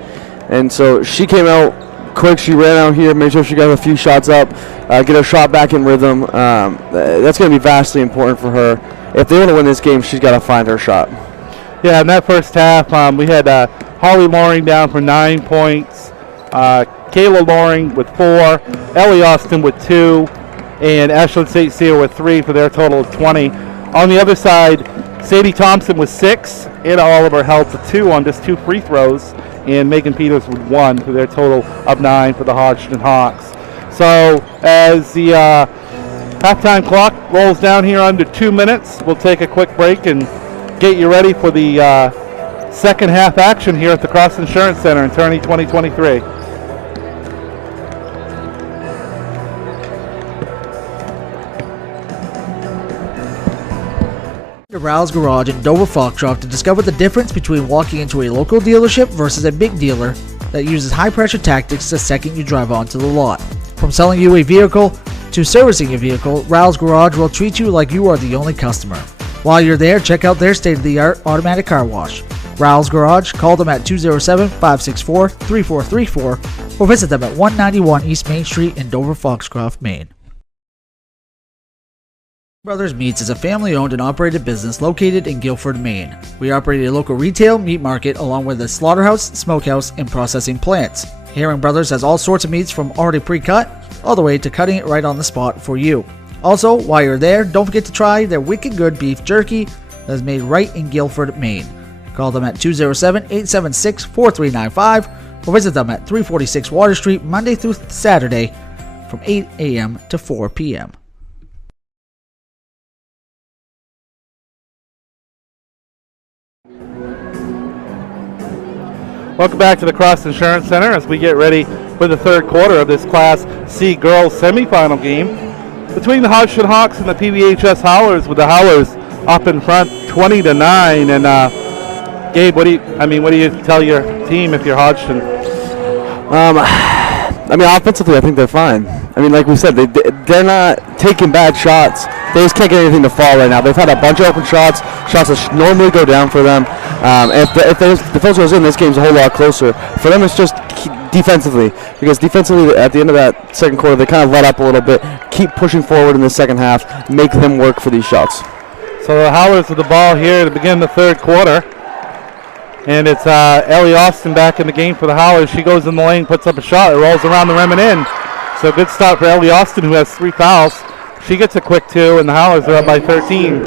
And so she came out quick. She ran out here, made sure she got a few shots up, get her shot back in rhythm. That's going to be vastly important for her. If they want to win this game, she's got to find her shot. Yeah, in that first half, we had Holly Loring down for 9 points, Kayla Loring with 4, Ellie Austin with 2, and Ashland St. Cyr with 3 for their total of 20. On the other side, Sadie Thompson with 6, Anna Oliver held to 2 on just 2 free throws, and Megan Peters with 1 for their total of 9 for the Hodgdon Hawks. So as the Halftime clock rolls down here under 2 minutes. We'll take a quick break and get you ready for the second half action here at the Cross Insurance Center in Tourney 2023. To Rouse Garage in Dover Foxcroft to discover the difference between walking into a local dealership versus a big dealer that uses high-pressure tactics the second you drive onto the lot. From selling you a vehicle to servicing your vehicle, Rouse Garage will treat you like you are the only customer. While you're there, check out their state-of-the-art automatic car wash. Rouse Garage, call them at 207-564-3434 or visit them at 191 East Main Street in Dover Foxcroft, Maine. Brothers Meats is a family-owned and operated business located in Guilford, Maine. We operate a local retail meat market along with a slaughterhouse, smokehouse, and processing plants. Herring Brothers has all sorts of meats from already pre-cut all the way to cutting it right on the spot for you. Also, while you're there, don't forget to try their wicked good beef jerky that is made right in Guilford, Maine. Call them at 207-876-4395 or visit them at 346 Water Street Monday through Saturday from 8 a.m. to 4 p.m. Welcome back to the Cross Insurance Center as we get ready for the third quarter of this Class C girls semifinal game between the Hodgdon Hawks and the PVHS Howlers, with the Howlers up in front 20-9. And Gabe, what do you tell your team if you're Hodgdon? Offensively, I think they're fine. Like we said, they're not taking bad shots. They just can't get anything to fall right now. They've had a bunch of open shots that normally go down for them. If the first goes in, this game's a whole lot closer. For them, it's just defensively, because defensively at the end of that second quarter, they kind of let up a little bit, keep pushing forward in the second half, make them work for these shots. So the Howlers with the ball here to begin the third quarter. And it's Ellie Austin back in the game for the Howlers. She goes in the lane, puts up a shot. It rolls around the rim and in. So good start for Ellie Austin, who has 3 fouls. She gets a quick 2, and the Howlers are up by 13.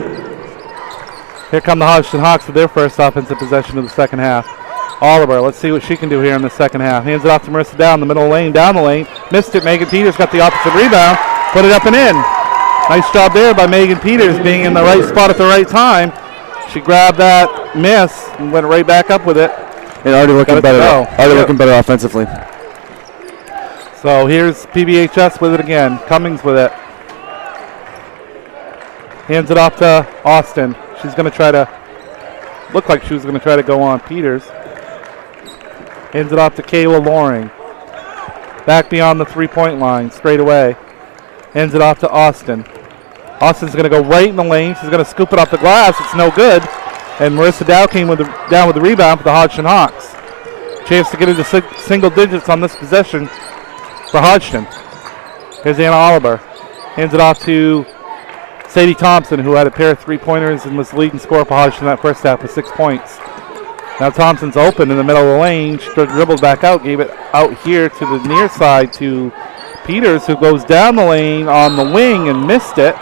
Here come the Hodgdon Hawks with their first offensive possession of the second half. Oliver, let's see what she can do here in the second half. Hands it off to Marissa down the middle lane, down the lane. Missed it. Megan Peters got the offensive rebound. Put it up and in. Nice job there by Megan Peters, being in the right spot at the right time. She grabbed that miss and went right back up with it. And already looking better. Looking better offensively. So here's PVHS with it again. Cummings with it. Hands it off to Austin. She's going to try to, look like she was going to try to go on Peters. Hands it off to Kayla Loring. Back beyond the three-point line, straight away. Hands it off to Austin. Austin's going to go right in the lane. She's going to scoop it off the glass. It's no good. And Marissa Dow came down with the rebound for the Hodgdon Hawks. Chance to get into single digits on this possession for Hodgdon. Here's Anna Oliver. Hands it off to Sadie Thompson, who had a pair of three-pointers and was the leading scorer for Hodgdon that first half with 6 points. Now Thompson's open in the middle of the lane. She dribbled back out, gave it out here to the near side to Peters, who goes down the lane on the wing and missed it.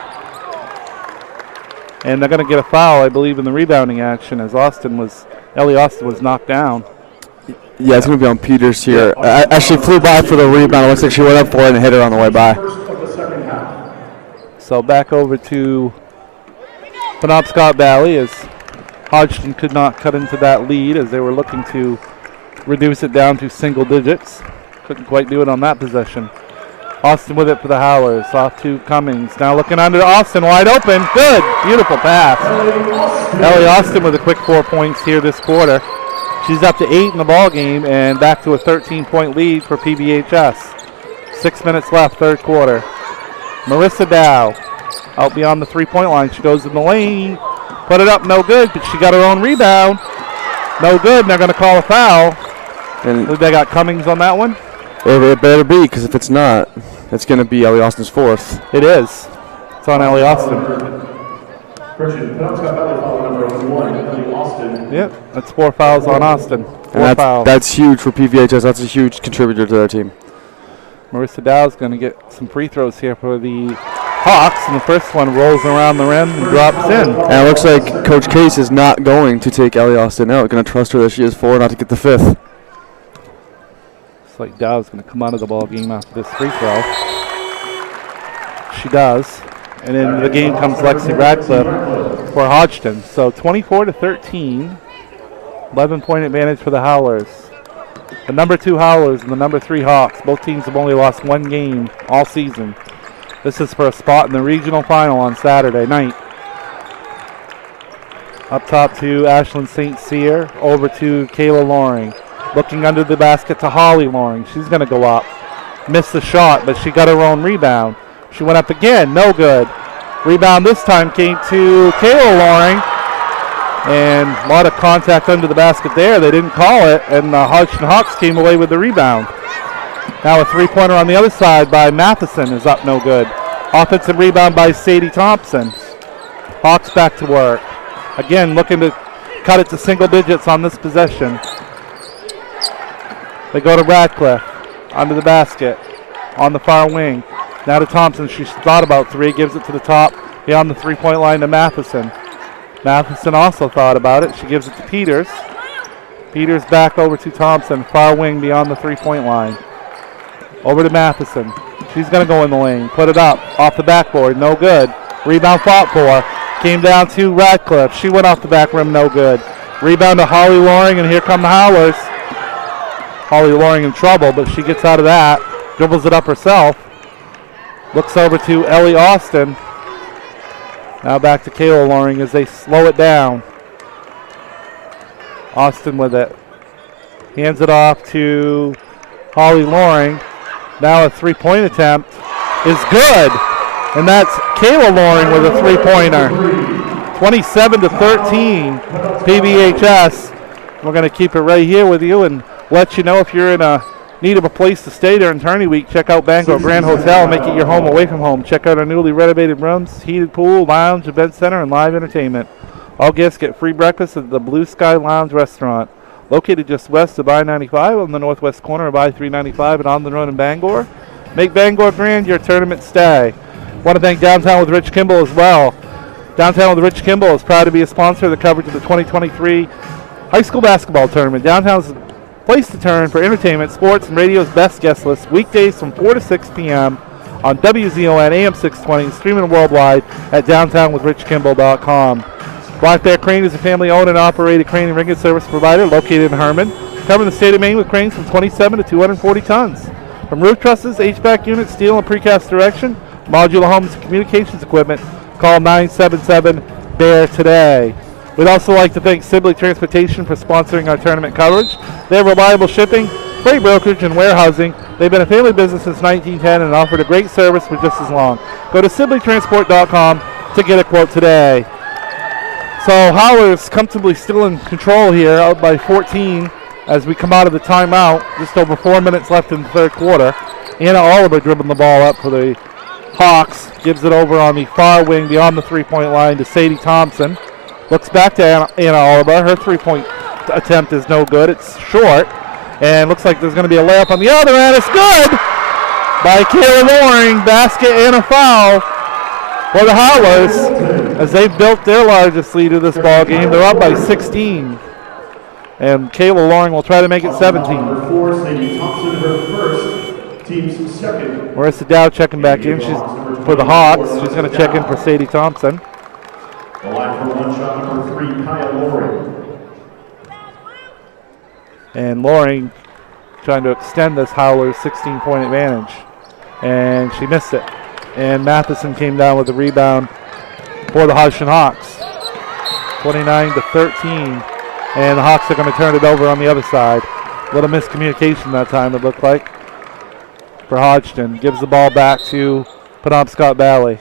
And they're going to get a foul, I believe, in the rebounding action as Ellie Austin was knocked down. Yeah, it's going to be on Peters here. As she flew by for the rebound, it looks like she went up for it and hit it on the way by. So back over to Penobscot Valley as Hodgdon could not cut into that lead as they were looking to reduce it down to single digits. Couldn't quite do it on that possession. Austin with it for the Howlers. Off to Cummings. Now looking under Austin, wide open. Good. Beautiful pass. Ellie Austin with a quick 4 points here this quarter. She's up to 8 in the ball game and back to a 13-point lead for PVHS. 6 minutes left, third quarter. Marissa Dow out beyond the three-point line. She goes in the lane. Put it up, no good, but she got her own rebound. No good, and they're going to call a foul. And they got Cummings on that one. It better be, because if it's not, it's going to be Ellie Austin's fourth. It is. It's on Ellie Austin. Yep, that's 4 fouls on Austin. That's huge for PVHS. That's a huge contributor to their team. Marissa Dow's going to get some free throws here for the Hawks, and the first one rolls around the rim and drops in. And it looks like Coach Case is not going to take Ellie Austin out. Going to trust her that she is 4, not to get the 5th. Looks like Dow's going to come out of the ball game after this free throw. She does. And into the game comes Lexi Radcliffe for Hodgdon. So 24-13, 11-point advantage for the Howlers. The number 2 Howlers and the number 3 Hawks. Both teams have only lost 1 game all season. This is for a spot in the regional final on Saturday night. Up top to Ashlyn St. Cyr, over to Kayla Loring. Looking under the basket to Holly Loring. She's going to go up. Missed the shot, but she got her own rebound. She went up again, no good. Rebound this time came to Kayla Loring. And a lot of contact under the basket there. They didn't call it, and the Hodgdon Hawks came away with the rebound. Now a three-pointer on the other side by Matheson is up, no good. Offensive rebound by Sadie Thompson. Hawks back to work. Again, looking to cut it to single digits on this possession. They go to Radcliffe under the basket on the far wing. Now to Thompson. She's thought about 3, gives it to the top beyond the three-point line to Matheson. Matheson also thought about it. She gives it to Peters. Peters back over to Thompson, far wing beyond the three-point line. Over to Matheson. She's going to go in the lane. Put it up. Off the backboard. No good. Rebound fought for. Came down to Radcliffe. She went off the back rim. No good. Rebound to Holly Loring, and here come the Howlers. Holly Loring in trouble, but she gets out of that. Dribbles it up herself. Looks over to Ellie Austin. Now back to Kayla Loring as they slow it down. Austin with it. Hands it off to Holly Loring. Now a three-point attempt is good. And that's Kayla Loring with a three-pointer. 27-13, PVHS. We're going to keep it right here with you and let you know if you're in need of a place to stay during Tourney Week. Check out Bangor Grand Hotel and make it your home away from home. Check out our newly renovated rooms, heated pool, lounge, event center, and live entertainment. All guests get free breakfast at the Blue Sky Lounge restaurant, located just west of I-95 on the northwest corner of I-395 and on the road in Bangor. Make Bangor Grand your tournament stay. Want to thank Downtown with Rich Kimball as well. Downtown with Rich Kimball is proud to be a sponsor of the coverage of the 2023 high school basketball tournament. Downtown is place to turn for entertainment, sports, and radio's best guest list, weekdays from 4 to 6 p.m. on WZON AM 620, streaming worldwide at downtownwithrichkimball.com. Black Bear Crane is a family-owned and operated crane and rigging service provider located in Herman, covering the state of Maine with cranes from 27 to 240 tons. From roof trusses, HVAC units, steel and precast erection, modular homes, and communications equipment, call 977-BEAR today. We'd also like to thank Sibley Transportation for sponsoring our tournament coverage. They have reliable shipping, freight brokerage, and warehousing. They've been a family business since 1910 and offered a great service for just as long. Go to sibleytransport.com to get a quote today. So Howlers comfortably still in control here, out by 14 as we come out of the timeout. Just over 4 minutes left in the third quarter. Anna Oliver dribbling the ball up for the Hawks. Gives it over on the far wing beyond the three-point line to Sadie Thompson. Looks back to Anna Oliver. Her three-point attempt is no good. It's short. And looks like there's going to be a layup on the other end. It's good by Kayla Loring. Basket and a foul for the Howlers as they've built their largest lead of this ball game. They're up by 16. And Kayla Loring will try to make it 17. Marissa Dow checking back in. She's for the Hawks. She's going to check in for Sadie Thompson. The line for one shot, number 3, Kyle Loring. And Loring trying to extend this Howlers 16-point advantage. And she missed it. And Matheson came down with the rebound for the Hodgdon Hawks. 29-13. And the Hawks are going to turn it over on the other side. A little miscommunication that time, it looked like, for Hodgdon. Gives the ball back to Penobscot Valley.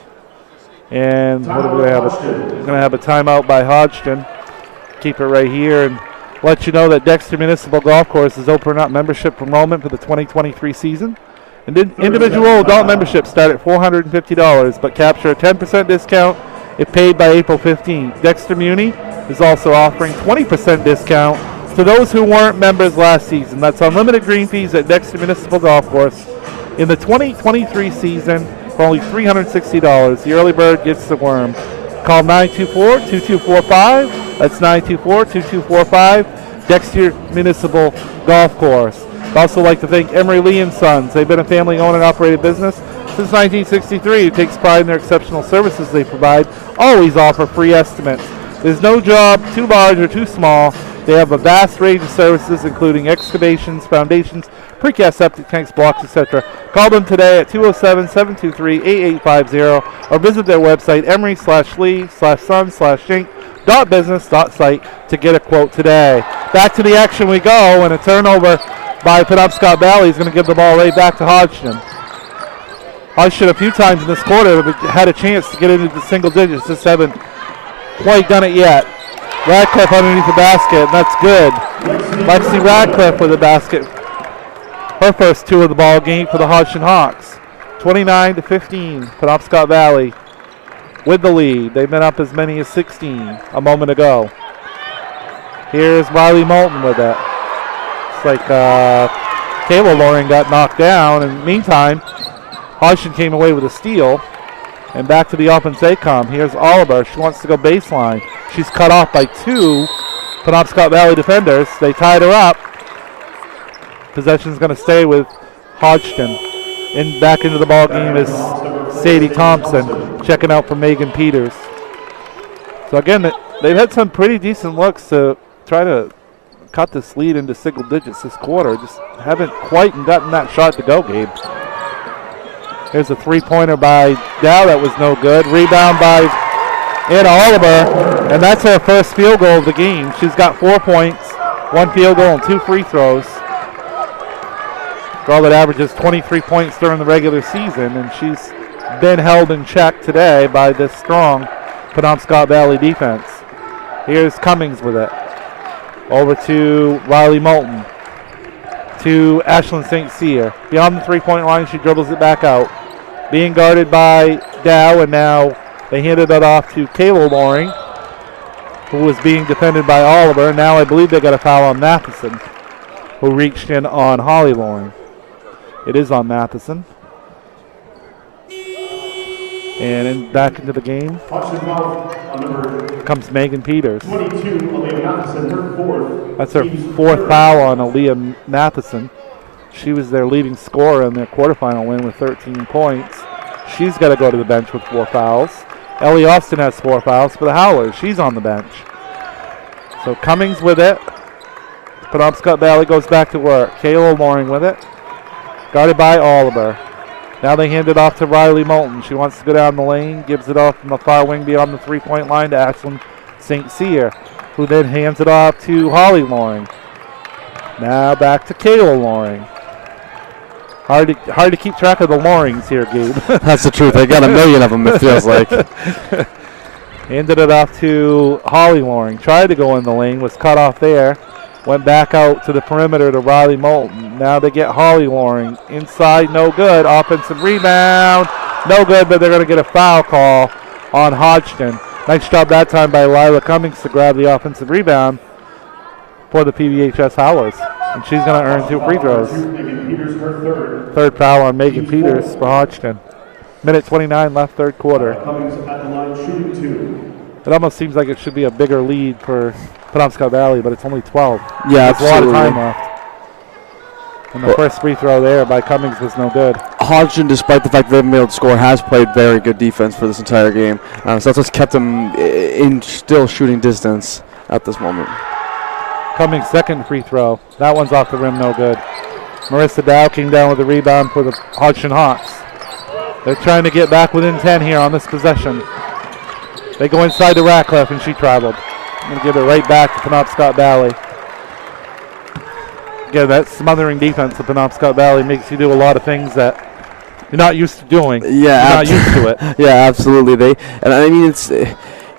And what are we going to have? We're going to have a timeout by Hodgdon. Keep it right here and let you know that Dexter Municipal Golf Course is opening up membership enrollment for the 2023 season. And individual adult memberships start at $450, but capture a 10% discount if paid by April 15th. Dexter Muni is also offering 20% discount to those who weren't members last season. That's unlimited green fees at Dexter Municipal Golf Course in the 2023 season for only $360. The early bird gets the worm. Call 924-2245. That's 924-2245. Dexter Municipal Golf Course. I'd also like to thank Emery Lee & Sons. They've been a family-owned and operated business Since 1963, who takes pride in their exceptional services they provide, always offer free estimates. There's no job too large or too small. They have a vast range of services, including excavations, foundations, precast septic tanks, blocks, etc. Call them today at 207-723-8850 or visit their website, emery/lee/son/shank.business.site to get a quote today. Back to the action we go, and a turnover by Penobscot Valley is going to give the ball right back to Hodgdon. Hodgdon a few times in this quarter had a chance to get into the single digits, just haven't quite done it yet. Radcliffe underneath the basket, and that's good. Lexi Radcliffe with the basket. Her first two of the ball game for the Hodgdon Hawks. 29-15, Penobscot Valley with the lead. They've been up as many as 16 a moment ago. Here's Riley Moulton with it. It's like Kayla Loring got knocked down, and meantime, Hodgdon came away with a steal. And back to the offense they come. Here's Oliver. She wants to go baseline. She's cut off by two Penobscot Valley defenders. They tied her up. Possession's going to stay with Hodgdon. And back into the ball game is Sadie Thompson checking out for Megan Peters. So again, they've had some pretty decent looks to try to cut this lead into single digits this quarter. Just haven't quite gotten that shot to go, Gabe. There's a three-pointer by Dow that was no good. Rebound by Anna Oliver, and that's her first field goal of the game. She's got 4 points, 1 field goal, and 2 free throws. Girl that averages 23 points during the regular season, and she's been held in check today by this strong Penobscot Valley defense. Here's Cummings with it. Over to Riley Moulton. To Ashlyn St. Cyr. Beyond the three-point line, she dribbles it back out. Being guarded by Dow, and now they handed it off to Kayla Loring, who was being defended by Oliver. Now I believe they got a foul on Matheson, who reached in on Holly Loring. It is on Matheson. And back into the game comes Megan Peters. 22, Aaliyah Matheson, her fourth. That's her fourth foul on Aaliyah Matheson. She was their leading scorer in their quarterfinal win with 13 points. She's got to go to the bench with 4 fouls. Ellie Austin has 4 fouls for the Howlers. She's on the bench. So Cummings with it. Penobscot Valley goes back to work. Kayla Loring with it. Guarded by Oliver. Now they hand it off to Riley Moulton. She wants to go down the lane, gives it off from the far wing beyond the three-point line to Ashlyn St. Cyr, who then hands it off to Holly Loring. Now back to Kayla Loring. Hard to keep track of the Lorings here, Gabe. That's the truth. They got a million of them, it feels like. Handed it off to Holly Loring. Tried to go in the lane, was cut off there. Went back out to the perimeter to Riley Moulton. Now they get Holly Loring. Inside, no good. Offensive rebound, no good, but they're going to get a foul call on Hodgdon. Nice job that time by Lila Cummings to grab the offensive rebound for the PVHS Howlers. And she's going to earn 2 free throws. Third foul on Megan Peters for Hodgdon. Minute 29 left, third quarter. It almost seems like it should be a bigger lead for Penobscot Valley, but it's only 12. Yeah, There's a lot of time left. And the first free throw there by Cummings was no good. Hodgdon, despite the fact that they haven't been able to score, has played very good defense for this entire game. So that's what's kept them in still shooting distance at this moment. Cummings' second free throw. That one's off the rim, no good. Marissa Dow came down with the rebound for the Hodgdon Hawks. They're trying to get back within 10 here on this possession. They go inside to Ratcliffe, and she traveled. I'm going to give it right back to Penobscot Valley. Again, that smothering defense of Penobscot Valley makes you do a lot of things that you're not used to doing. Yeah, you're not used to it. Yeah, absolutely. And I mean, it's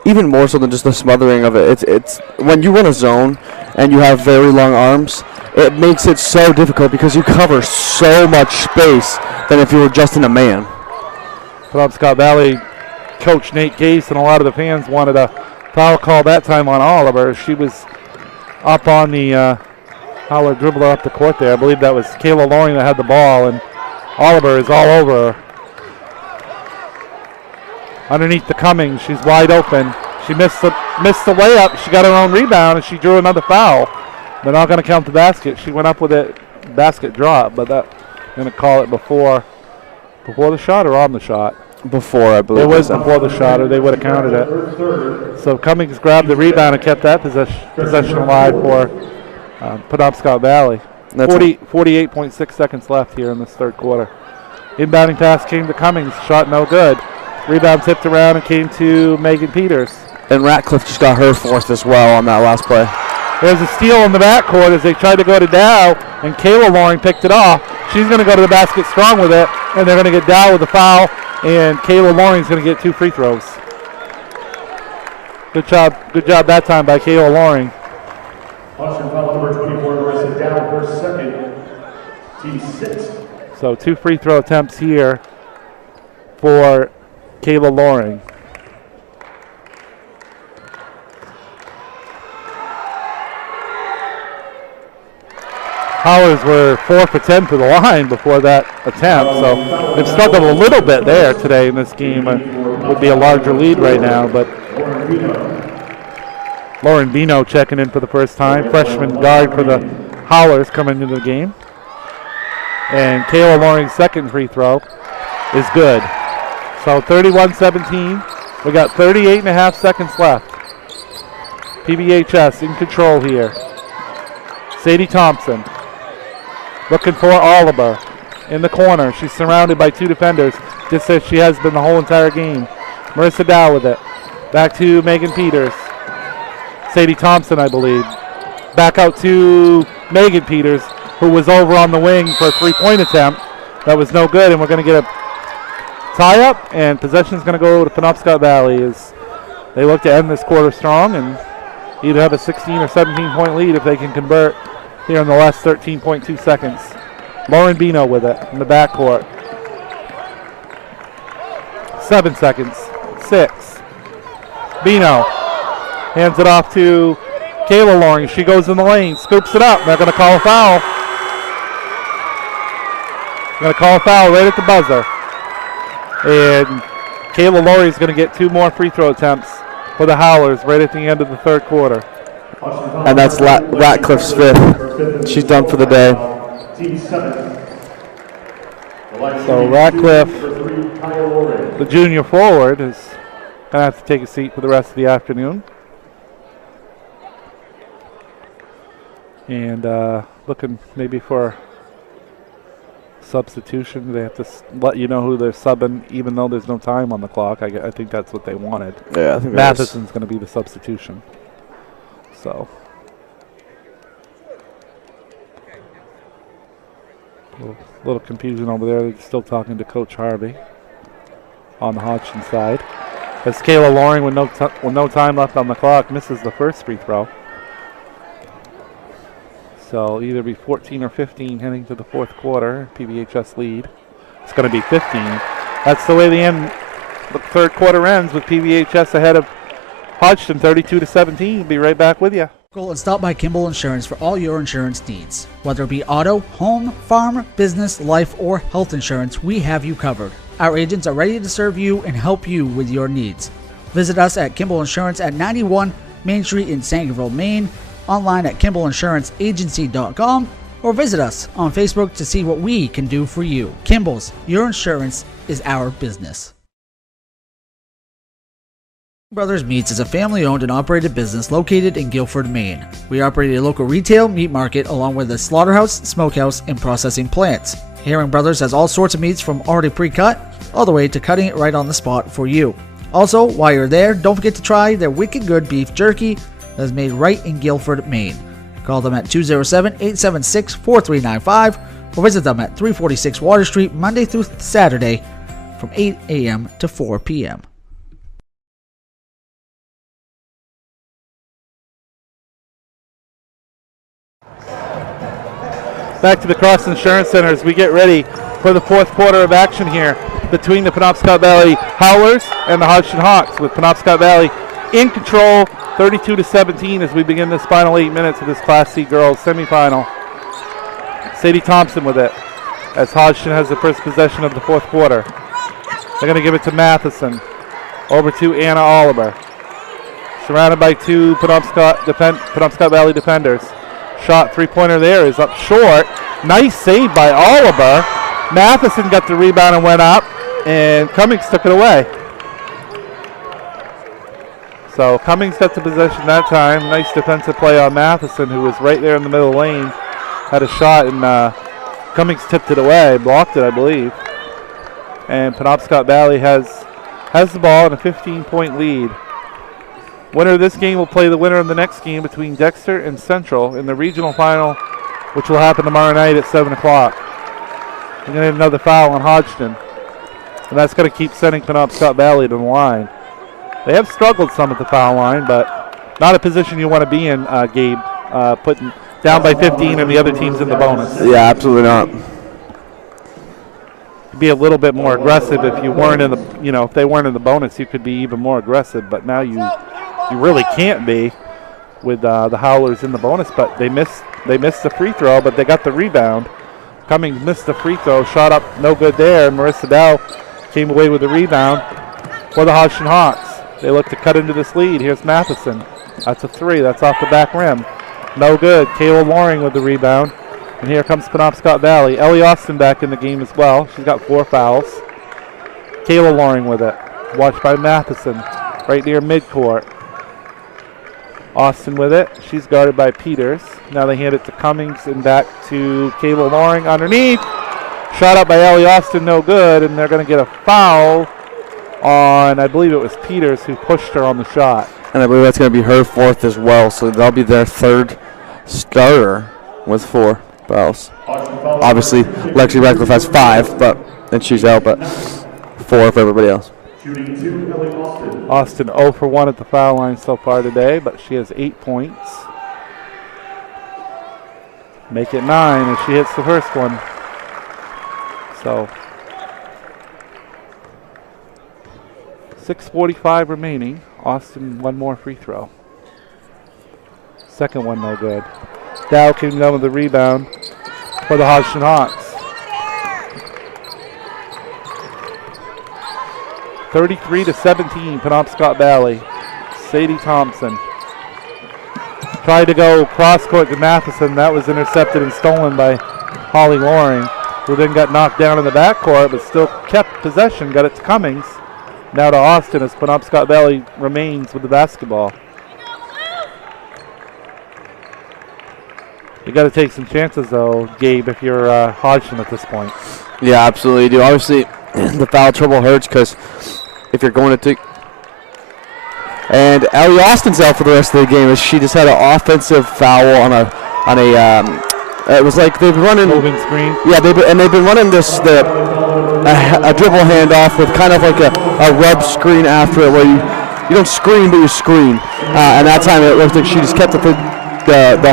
even more so than just the smothering of it. It's when you run a zone and you have very long arms, it makes it so difficult because you cover so much space than if you were just in a man. Penobscot Valley coach Nate Gase and a lot of the fans wanted a foul call that time on Oliver. She was up on the Howler dribbler up the court there. I believe that was Kayla Loring that had the ball, and Oliver is all over her. Underneath the Cummings, she's wide open. She missed the layup. She got her own rebound, and she drew another foul. They're not going to count the basket. She went up with it, basket drop, but I'm going to call it before Before the shot or on the shot? Before, I believe. It was before the shot, or they would have counted it. So Cummings grabbed the rebound and kept that possession alive for Penobscot Valley. 48.6 seconds left here in this third quarter. Inbounding pass came to Cummings. Shot no good. Rebound tipped around and came to Megan Peters. And Ratcliffe just got her fourth as well on that last play. There's a steal in the backcourt as they tried to go to Dow, and Kayla Loring picked it off. She's going to go to the basket strong with it, and they're going to get Dow with a foul, and Kayla Loring's going to get 2 free throws. Good job that time by Kayla Loring. Hodgdon foul number 24, Marissa Dow, her second, team 6. So 2 free throw attempts here for Kayla Loring. Howlers were 4 for 10 for the line before that attempt, so they've struggled a little bit there today in this game. Would be a larger lead right now, but Lauren Bino checking in for the first time, freshman guard for the Howlers coming into the game. And Kayla Loring's second free throw is good. So 31-17. We got 38.5 seconds left. PVHS in control here. Sadie Thompson looking for Oliver in the corner. She's surrounded by 2 defenders, just as she has been the whole entire game. Marissa Dow with it. Back to Megan Peters. Sadie Thompson, I believe. Back out to Megan Peters, who was over on the wing for a 3-point attempt. That was no good, and we're going to get a tie-up, and possession is going to go to Penobscot Valley as they look to end this quarter strong and either have a 16 or 17-point lead if they can convert here in the last 13.2 seconds. Lauren Bino with it in the backcourt. 7 seconds. 6. Bino hands it off to Kayla Loring. She goes in the lane, scoops it up. They're going to call a foul. Going to call a foul right at the buzzer. And Kayla Loring is going to get 2 more free throw attempts for the Howlers right at the end of the third quarter. And that's Ratcliffe's 5th. She's done for the day. So Ratcliffe, the junior forward, is going to have to take a seat for the rest of the afternoon. And looking maybe for substitution. They have to let you know who they're subbing, even though there's no time on the clock. I think that's what they wanted. Yeah, I think Matheson's going to be the substitution. So, a little confusion over there. They're still talking to Coach Harvey on the Hodgdon side. As Kayla Loring, with no time left on the clock, misses the first free throw. So either be 14 or 15 heading to the fourth quarter. PVHS lead. It's going to be 15. That's the way the third quarter ends, with PVHS ahead of Hodgdon 32-17. We'll be right back with you. Go and stop by Kimball Insurance for all your insurance needs. Whether it be auto, home, farm, business, life, or health insurance, we have you covered. Our agents are ready to serve you and help you with your needs. Visit us at Kimball Insurance at 91 Main Street in Sangerville, Maine, online at KimballInsuranceAgency.com, or visit us on Facebook to see what we can do for you. Kimball's, your insurance is our business. Brothers Meats is a family-owned and operated business located in Guilford, Maine. We operate a local retail meat market along with a slaughterhouse, smokehouse, and processing plants. Herring Brothers has all sorts of meats from already pre-cut all the way to cutting it right on the spot for you. Also, while you're there, don't forget to try their wicked good beef jerky that is made right in Guilford, Maine. Call them at 207-876-4395 or visit them at 346 Water Street Monday through Saturday from 8 a.m. to 4 p.m. Back to the Cross Insurance Center as we get ready for the fourth quarter of action here between the Penobscot Valley Howlers and the Hodgdon Hawks, with Penobscot Valley in control 32-17 as we begin this final 8 minutes of this Class C girls semifinal. Sadie Thompson with it as Hodgdon has the first possession of the fourth quarter. They're going to give it to Matheson. Over to Anna Oliver. Surrounded by 2 Penobscot Valley defenders. Shot 3-pointer there is up short. Nice save by Oliver. Matheson got the rebound and went up, and Cummings took it away. So Cummings got the possession that time. Nice defensive play on Matheson, who was right there in the middle lane. Had a shot, and Cummings tipped it away, blocked it, I believe. And Penobscot Valley has the ball and a 15-point lead. Winner of this game will play the winner of the next game between Dexter and Central in the regional final, which will happen tomorrow night at 7 o'clock. We're going to have another foul on Hodgdon, and that's going to keep sending Penobscot Valley to the line. They have struggled some at the foul line, but not a position you want to be in, Gabe, putting down by 15 and the other team's in the bonus. Yeah, absolutely not. Be a little bit more aggressive if you weren't in the, if they weren't in the bonus, you could be even more aggressive, but now you really can't be with the Howlers in the bonus. But they missed the free throw, but they got the rebound. Cummings missed the free throw, shot up, no good there. Marissa Dow came away with the rebound for the Hodgdon Hawks. They look to cut into this lead. Here's Matheson. That's a three. That's off the back rim. No good. Kayla Loring with the rebound. And here comes Penobscot Valley. Ellie Austin back in the game as well. She's got 4 fouls. Kayla Loring with it. Watched by Matheson. Right near midcourt. Austin with it. She's guarded by Peters. Now they hand it to Cummings and back to Kayla Loring underneath. Shot up by Ellie Austin. No good. And they're going to get a foul on, I believe it was Peters who pushed her on the shot. And I believe that's going to be her 4th as well, so they'll be their 3rd starter with 4 fouls. Obviously, Lexi Radcliffe has 5, and she's out, but 4 for everybody else. Austin 0 for 1 at the foul line so far today, but she has 8 points. Make it 9 as she hits the first one. So 6:45 remaining. Austin, 1 more free throw. Second one, no good. Dow came down with the rebound for the Hodgdon Hawks. 33-17, Penobscot Valley. Sadie Thompson tried to go cross court to Matheson. That was intercepted and stolen by Holly Loring, who then got knocked down in the backcourt, but still kept possession. Got it to Cummings. Now to Austin as Penobscot Valley remains with the basketball. You got to take some chances, though, Gabe, if you're Hodgdon at this point. Yeah, absolutely do. Obviously, the foul trouble hurts because if you're going to take... And Ellie Austin's out for the rest of the game as she just had an offensive foul on a it was like they've been running... Moving screen. Yeah, they've been running this... A dribble handoff with kind of like a rub screen after it where you don't screen, but you screen. And that time it looked like she just kept the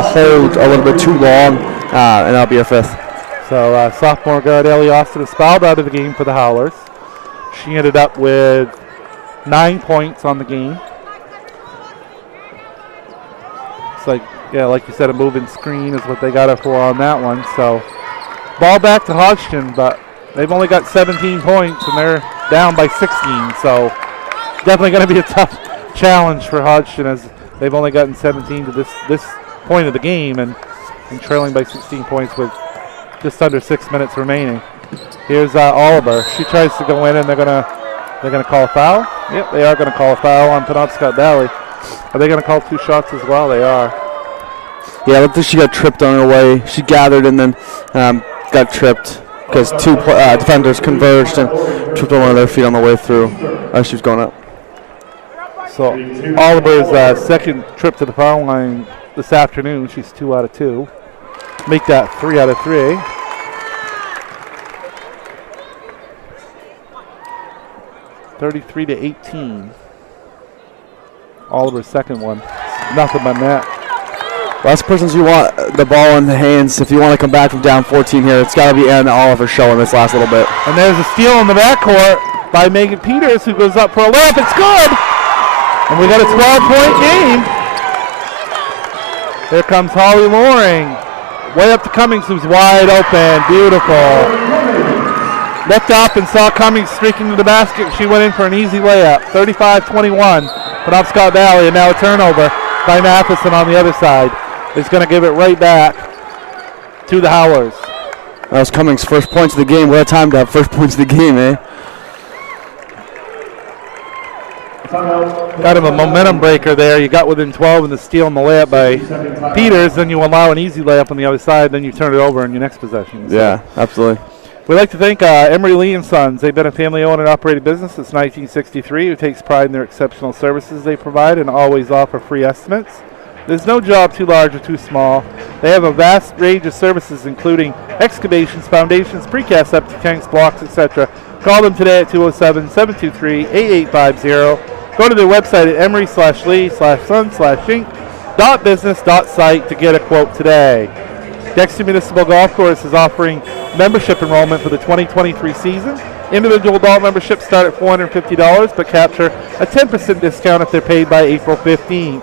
hold a little bit too long, and that'll be her 5th. So sophomore guard Ellie Austin is fouled out of the game for the Howlers. She ended up with 9 points on the game. It's like you said, a moving screen is what they got her for on that one. So ball back to Hodgdon, but they've only got 17 points, and they're down by 16. So definitely going to be a tough challenge for Hodgdon as they've only gotten 17 to this point of the game and trailing by 16 points with just under 6 minutes remaining. Here's Oliver. She tries to go in, and they're gonna call a foul. Yep, they are going to call a foul on Penobscot Valley. Are they going to call 2 shots as well? They are. Yeah, I think she got tripped on her way. She gathered and then got tripped because 2 defenders converged and tripped on one of their feet on the way through as she was going up. So Oliver's second trip to the foul line this afternoon. She's 2 out of 2. Make that 3 out of 3. (33-18). Oliver's second one. Nothing but net. Well, that's persons you want the ball in the hands. If you want to come back from down 14 here, it's got to be Anna Oliver showing this last little bit. And there's a steal in the backcourt by Megan Peters, who goes up for a layup. It's good. And we got a 12-point game. Here comes Holly Loring. Way up to Cummings, who's wide open. Beautiful. Looked up and saw Cummings streaking to the basket. She went in for an easy layup. 35-21. Penobscot Valley, and now a turnover by Matheson on the other side. Is going to give it right back to the Howlers. That was Cummings' first points of the game. What a time to have first points of the game, eh? Kind of a momentum breaker there. You got within 12 in the steal and the layup by Peters, then you allow an easy layup on the other side, then you turn it over in your next possession. So Yeah, absolutely. we'd like to thank Emery Lee and Sons. They've been a family-owned and operated business since 1963 who takes pride in their exceptional services they provide and always offer free estimates. There's no job too large or too small. They have a vast range of services including excavations, foundations, precast septic tanks, blocks, etc. Call them today at 207-723-8850. Go to their website at emery/lee/son/inc.business.site to get a quote today. Dexter Municipal Golf Course is offering membership enrollment for the 2023 season. Individual adult memberships start at $450 but capture a 10% discount if they're paid by April 15th.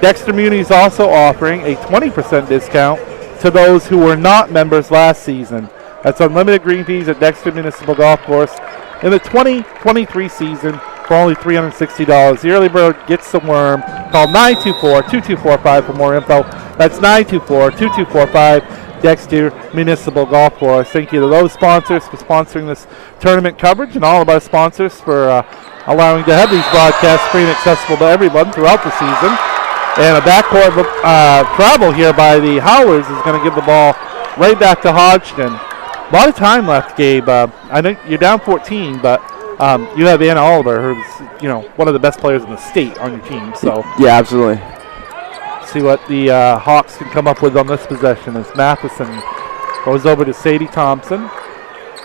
Dexter Muni is also offering a 20% discount to those who were not members last season. That's unlimited green fees at Dexter Municipal Golf Course in the 2023 season for only $360. The early bird gets the worm. Call 924-2245 for more info. That's 924-2245, Dexter Municipal Golf Course. Thank you to those sponsors for sponsoring this tournament coverage and all of our sponsors for allowing to have these broadcasts free and accessible to everyone throughout the season. And a backcourt travel here by the Howlers is going to give the ball right back to Hodgdon. A lot of time left, Gabe. I know you're down 14, but you have Anna Oliver, who's one of the best players in the state on your team. So Yeah, absolutely. see what the Hawks can come up with on this possession as Matheson goes over to Sadie Thompson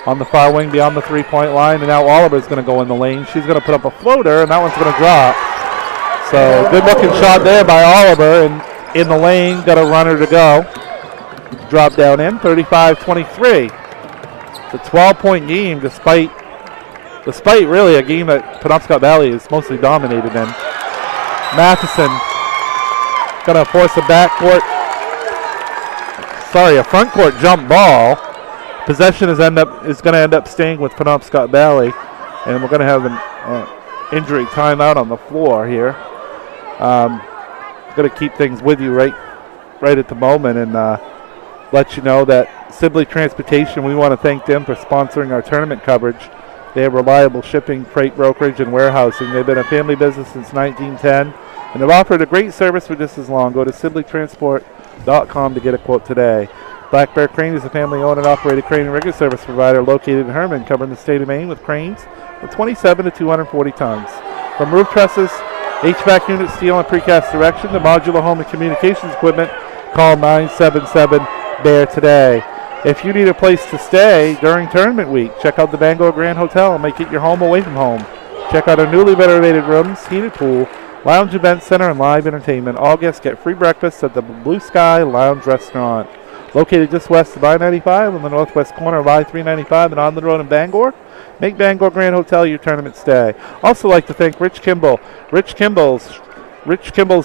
on the far wing beyond the three-point line, and now Oliver's going to go in the lane. She's going to put up a floater, and that one's going to drop. So good-looking shot there by Oliver, and in the lane, got a runner to go. Drop down in, 35-23. It's a 12-point game despite really a game that Penobscot Valley is mostly dominated in. Matheson going to force a front court jump ball. Possession is going to end up staying with Penobscot Valley, and we're going to have an injury timeout on the floor here. Going to keep things with you right at the moment and let you know that Sibley Transportation, we want to thank them for sponsoring our tournament coverage. They have reliable shipping, freight brokerage, and warehousing. They've been a family business since 1910, and they've offered a great service for just as long. Go to sibleytransport.com to get a quote today. Black Bear Crane is a family-owned and operated crane and rigger service provider located in Herman, covering the state of Maine with cranes of 27 to 240 tons. From roof trusses, HVAC units, steel and precast erection, to modular home and communications equipment, call 977-BEAR today. If you need a place to stay during tournament week, check out the Bangor Grand Hotel and make it your home away from home. Check out our newly renovated rooms, heated pool, lounge event center, and live entertainment. All guests get free breakfast at the Blue Sky Lounge Restaurant. Located just west of I-95 on the northwest corner of I-395 and on the road in Bangor. Make Bangor Grand Hotel your tournament stay. Also like to thank Rich Kimball. Rich Kimball's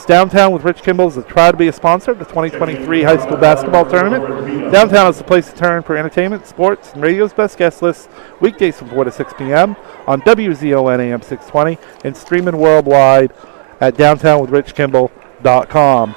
Downtown with Rich Kimball is proud to be a sponsor of the 2023 high school basketball tournament. Downtown is the place to turn for entertainment, sports, and radio's best guest lists weekdays from 4 to 6 p.m. on WZON AM 620 and streaming worldwide at downtownwithrichkimball.com.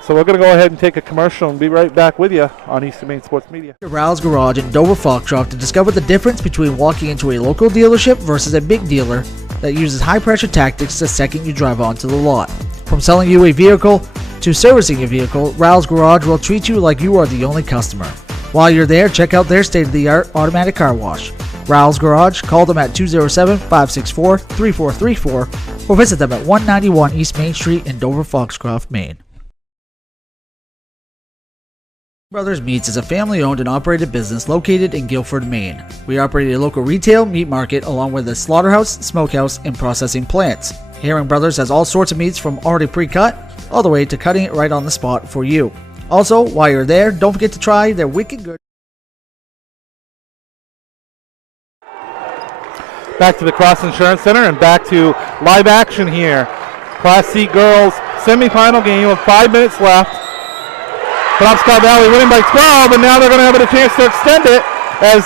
So we're going to go ahead and take a commercial and be right back with you on Eastern Maine Sports Media. Rouse Garage in Dover Foxcroft to discover the difference between walking into a local dealership versus a big dealer that uses high-pressure tactics the second you drive onto the lot. From selling you a vehicle to servicing a vehicle, Rouse Garage will treat you like you are the only customer. While you're there, check out their state-of-the-art automatic car wash. Rouse Garage, call them at 207-564-3434 or visit them at 191 East Main Street in Dover Foxcroft, Maine. Brothers Meats is a family-owned and operated business located in Guilford, Maine. We operate a local retail meat market along with a slaughterhouse, smokehouse, and processing plants. Herring Brothers has all sorts of meats from already pre-cut all the way to cutting it right on the spot for you. Also, while you're there, don't forget to try their wicked good. Back to the Cross Insurance Center and back to live action here. Class C girls semifinal game with 5 minutes left. Penobscot Valley winning by 12, and now they're going to have a chance to extend it as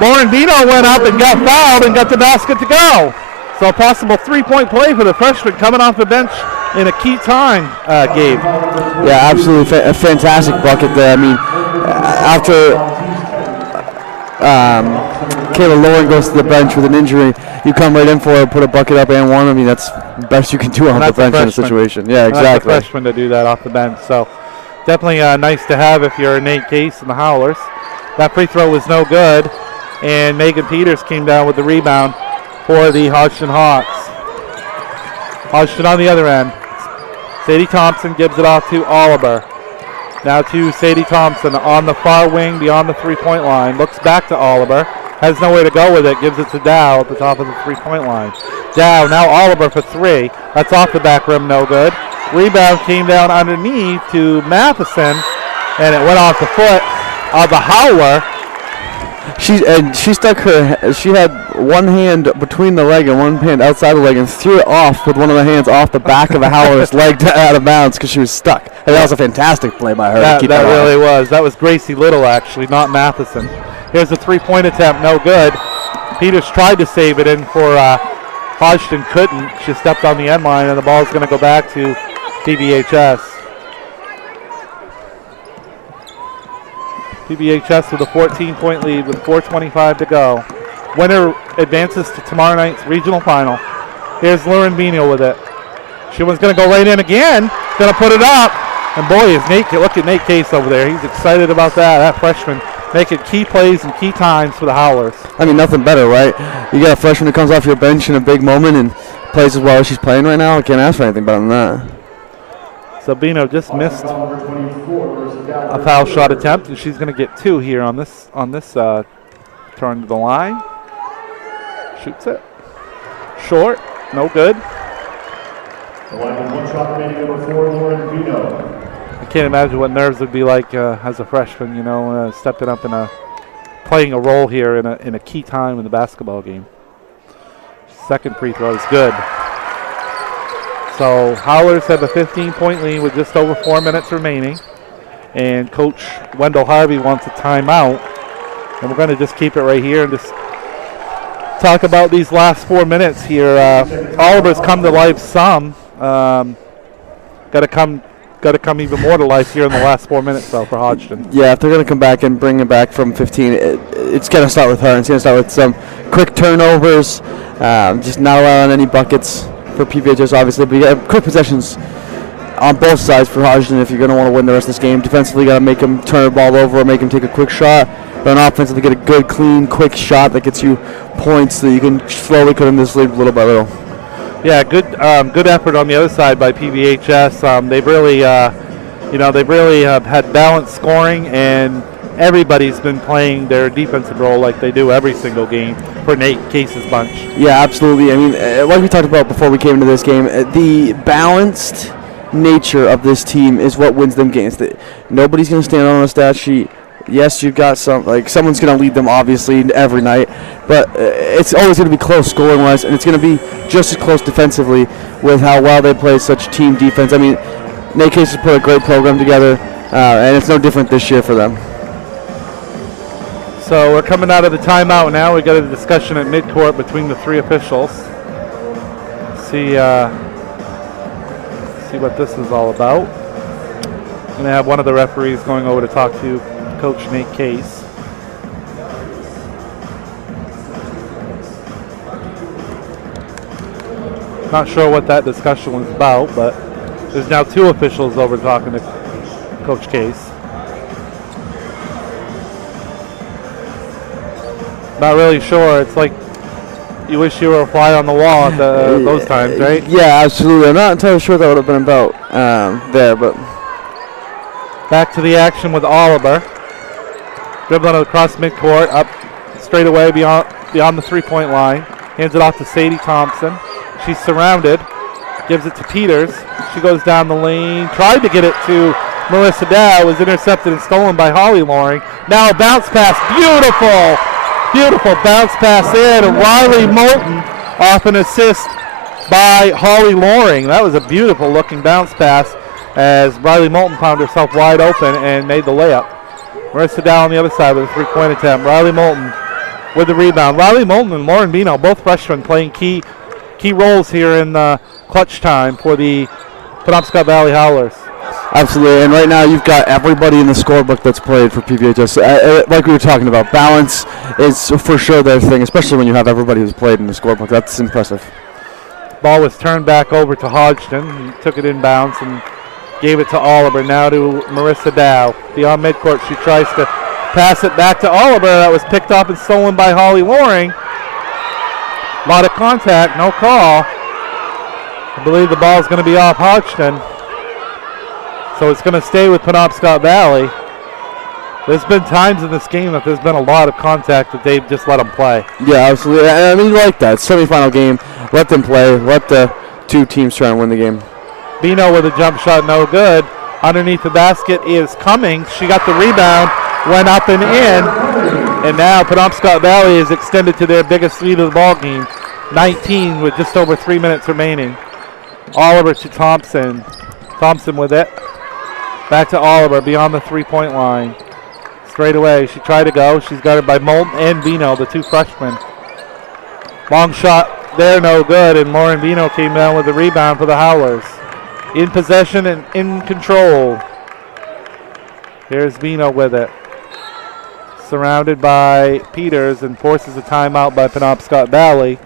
Lauren Dino went up and got fouled and got the basket to go. So a possible three-point play for the freshman coming off the bench in a key time, Gabe. Yeah, absolutely a fantastic bucket there. I mean, after Kayla Lauren goes to the bench with an injury, you come right in for her, put a bucket up and one. I mean, that's the best you can do off the bench in a situation. Yeah, exactly. That's a freshman to do that off the bench. So definitely nice to have if you're Nate Case and the Howlers. That free throw was no good, and Megan Peters came down with the rebound for the Hodgdon Hawks. Hodgdon on the other end. Sadie Thompson gives it off to Oliver. Now to Sadie Thompson on the far wing beyond the three-point line. Looks back to Oliver. Has nowhere to go with it. Gives it to Dow at the top of the three-point line. Dow, now Oliver for three. That's off the back rim, no good. Rebound came down underneath to Matheson, and it went off the foot of the Howler. She stuck she had one hand between the leg and one hand outside the leg and threw it off with one of the hands off the back of the Howler's leg out of bounds because she was stuck. And that was a fantastic play by her. That really was. That was Gracie Little, actually, not Matheson. Here's a three-point attempt, no good. Peters tried to save it in for Hodgdon, couldn't. She stepped on the end line, and the ball's going to go back to PVHS. PVHS with a 14-point lead with 4:25 to go. Winner advances to tomorrow night's regional final. Here's Lauren Vino with it. She was going to go right in again. Going to put it up. And boy, is Nate, look at Nate Case over there. He's excited about that. That freshman making key plays and key times for the Howlers. I mean, nothing better, right? You got a freshman who comes off your bench in a big moment and plays as well as she's playing right now. I can't ask for anything better than that. Sabino just missed a foul shot attempt, and she's going to get two here on this turn to the line. Shoots it. Short. No good. The line with one shot remaining, number 4, Lauren Vino. I can't imagine what nerves would be like as a freshman, stepping up and playing a role here in a key time in the basketball game. Second free throw is good. So Howlers have a 15-point lead with just over 4 minutes remaining. And Coach Wendell Harvey wants a timeout. And we're going to just keep it right here and just talk about these last 4 minutes here. Oliver's come to life some. Got to come even more to life here in the last 4 minutes, though, for Hodgdon. Yeah, if they're going to come back and bring it back from 15, it's going to start with her. It's going to start with some quick turnovers, just not allowing any buckets for PVHS, obviously. But you got quick possessions on both sides for Hodgdon if you're going to want to win the rest of this game. Defensively, you got to make them turn the ball over or make them take a quick shot. But on offense, they get a good, clean, quick shot that gets you points that you can slowly cut in this lead little by little. Yeah, good effort on the other side by PVHS. They've really had balanced scoring, and everybody's been playing their defensive role like they do every single game for Nate Case's bunch. Yeah, absolutely. I mean, like we talked about before we came into this game, the balanced nature of this team is what wins them games. Nobody's going to stand on a stat sheet. Yes, you've got someone's going to lead them, obviously, every night, but it's always going to be close scoring-wise, and it's going to be just as close defensively with how well they play such team defense. I mean, Nate Case has put a great program together, and it's no different this year for them. So we're coming out of the timeout now. We got a discussion at midcourt between the three officials. See what this is all about. Going to have one of the referees going over to talk to Coach Nate Case. Not sure what that discussion was about, but there's now two officials over talking to Coach Case. Not really sure. It's like you wish you were a fly on the wall at those times, right? Yeah, absolutely. I'm not entirely sure what that would have been about there, but back to the action with Oliver. Dribbling across midcourt, up straight away beyond the three-point line. Hands it off to Sadie Thompson. She's surrounded. Gives it to Peters. She goes down the lane. Tried to get it to Melissa Dow. Was intercepted and stolen by Holly Loring. Now a bounce pass. Beautiful. Beautiful bounce pass there to Riley Moulton off an assist by Holly Loring. That was a beautiful looking bounce pass as Riley Moulton found herself wide open and made the layup. Marissa Dow on the other side with a three-point attempt. Riley Moulton with the rebound. Riley Moulton and Lauren Bino, both freshmen, playing key roles here in clutch time for the Penobscot Valley Howlers. Absolutely, and right now you've got everybody in the scorebook that's played for PVHS. Like we were talking about, balance is for sure their thing, especially when you have everybody who's played in the scorebook. That's impressive. Ball was turned back over to Hodgdon. He took it inbounds and gave it to Oliver. Now to Marissa Dow. Beyond midcourt, she tries to pass it back to Oliver. That was picked up and stolen by Holly Loring. A lot of contact, no call. I believe the ball is going to be off Hodgdon. So it's going to stay with Penobscot Valley. There's been times in this game that there's been a lot of contact that they've just let them play. Yeah, absolutely. I mean, you like that. Semifinal game, let them play. Let the two teams try and win the game. Bino with a jump shot, no good. Underneath the basket is Cummings. She got the rebound, went up and in. And now Penobscot Valley is extended to their biggest lead of the ball game, 19 with just over 3 minutes remaining. Oliver to Thompson. Thompson with it. Back to Oliver beyond the three-point line. Straight away, she tried to go. She's guarded by Moulton and Bino, the two freshmen. Long shot there, no good, and Lauren Bino came down with the rebound for the Howlers. In possession and in control. Here's Bino with it. Surrounded by Peters and forces a timeout by Penobscot Valley.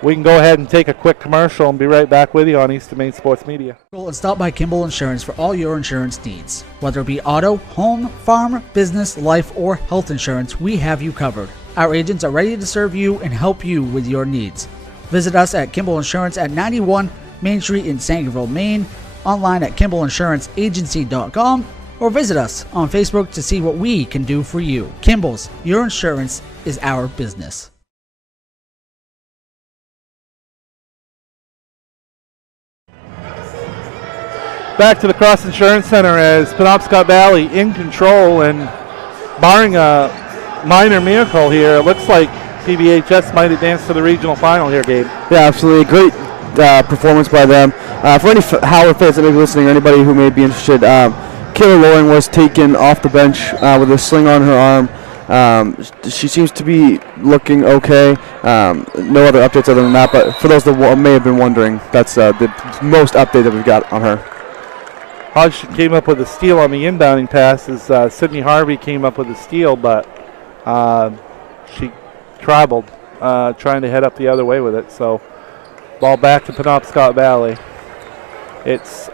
We can go ahead and take a quick commercial and be right back with you on East Main Sports Media. And stop by Kimball Insurance for all your insurance needs. Whether it be auto, home, farm, business, life, or health insurance, we have you covered. Our agents are ready to serve you and help you with your needs. Visit us at Kimball Insurance at 91 Main Street in Sangerville, Maine, online at KimballInsuranceAgency.com, or visit us on Facebook to see what we can do for you. Kimball's, your insurance is our business. Back to the Cross Insurance Center as Penobscot Valley in control, and barring a minor miracle here, it looks like PVHS might advance to the regional final here, Gabe. Yeah, absolutely. Great performance by them. For any Howard fans that may be listening, or anybody who may be interested, Kayla Loring was taken off the bench with a sling on her arm. She seems to be looking okay. No other updates other than that, but for those that may have been wondering, that's the most update that we've got on her. Hodgson came up with a steal on the inbounding pass as Sydney Harvey came up with a steal, but she traveled, trying to head up the other way with it. So ball back to Penobscot Valley. It's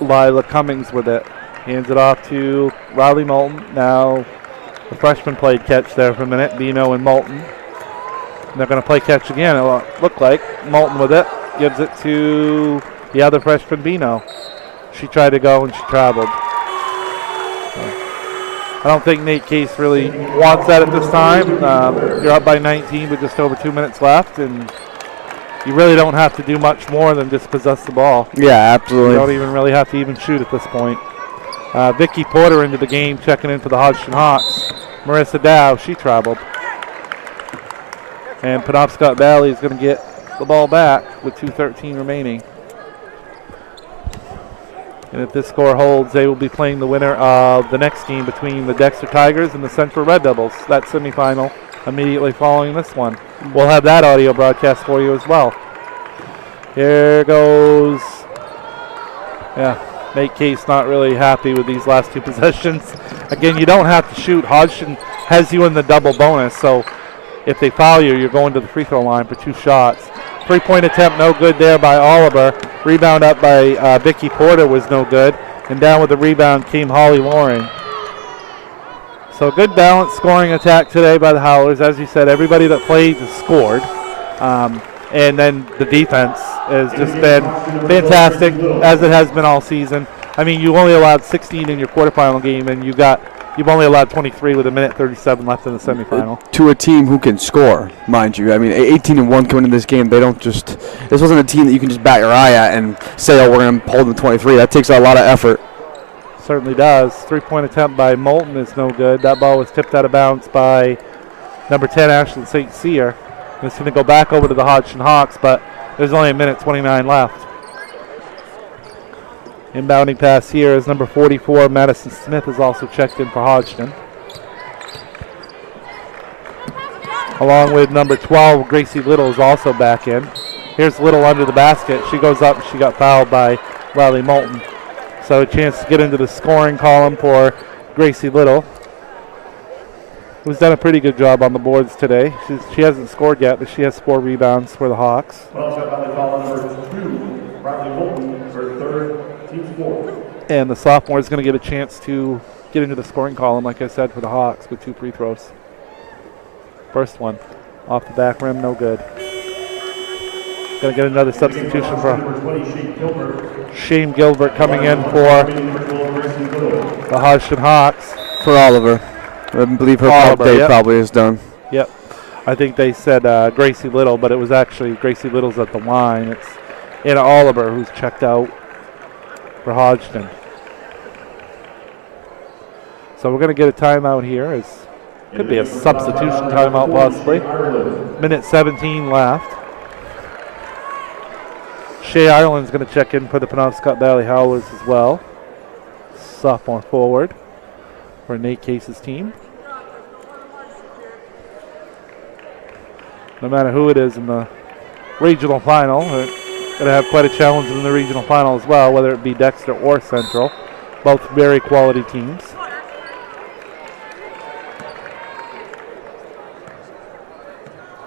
Lila Cummings with it. Hands it off to Riley Moulton. Now the freshman played catch there for a minute, Bino and Moulton. And they're going to play catch again, it looked like. Moulton with it, gives it to the other freshman, Bino. She tried to go and she traveled. I don't think Nate Case really wants that at this time. You're up by 19 with just over 2 minutes left, and you really don't have to do much more than just possess the ball. Yeah, absolutely. You don't even really have to even shoot at this point. Vicky Porter into the game, checking in for the Hodgdon Hawks. Marissa Dow, she traveled. And Penobscot Valley is going to get the ball back with 2:13 remaining. And if this score holds, they will be playing the winner of the next game between the Dexter Tigers and the Central Red Devils. That semifinal immediately following this one. We'll have that audio broadcast for you as well. Here goes, Nate Case not really happy with these last two possessions. Again, you don't have to shoot. Hodgson has you in the double bonus, so if they foul you, you're going to the free throw line for 2 shots. 3-point attempt, no good there by Oliver. Rebound up by Vicky Porter was no good. And down with the rebound came Holly Loring. So good balanced scoring attack today by the Howlers. As you said, everybody that played has scored. And then the defense has just been fantastic, as it has been all season. I mean, you only allowed 16 in your quarterfinal game, and you've only allowed 23 with 1:37 left in the semifinal. To a team who can score, mind you. I mean, 18-1 coming into this game, they don't just, this wasn't a team that you can just bat your eye at and say, oh, we're going to hold them 23. That takes a lot of effort. Certainly does. 3-point attempt by Moulton is no good. That ball was tipped out of bounds by number 10, Ashley St. Cyr. It's going to go back over to the Hodgdon Hawks, but there's only 1:29 left. Inbounding pass here is number 44, Madison Smith, is also checked in for Hodgdon. Along with number 12, Gracie Little is also back in. Here's Little under the basket. She goes up and she got fouled by Riley Moulton. So a chance to get into the scoring column for Gracie Little, who's done a pretty good job on the boards today. She hasn't scored yet, but she has 4 rebounds for the Hawks. And the sophomore is going to get a chance to get into the scoring column, like I said, for the Hawks with 2 free throws. First one off the back rim, no good. Going to get another substitution for Shane Gilbert coming in for the Hodgdon Hawks. For Oliver. I believe her Oliver, day yep. probably is done. Yep. I think they said Gracie Little, but it was actually Gracie Little's at the line. It's Anna Oliver who's checked out for Hodgdon. So we're going to get a timeout here. It could be a substitution timeout possibly. Minute 17 left. Shea Ireland's going to check in for the Penobscot Valley Howlers as well. Sophomore forward for Nate Case's team. No matter who it is in the regional final, they're going to have quite a challenge in the regional final as well, whether it be Dexter or Central. Both very quality teams.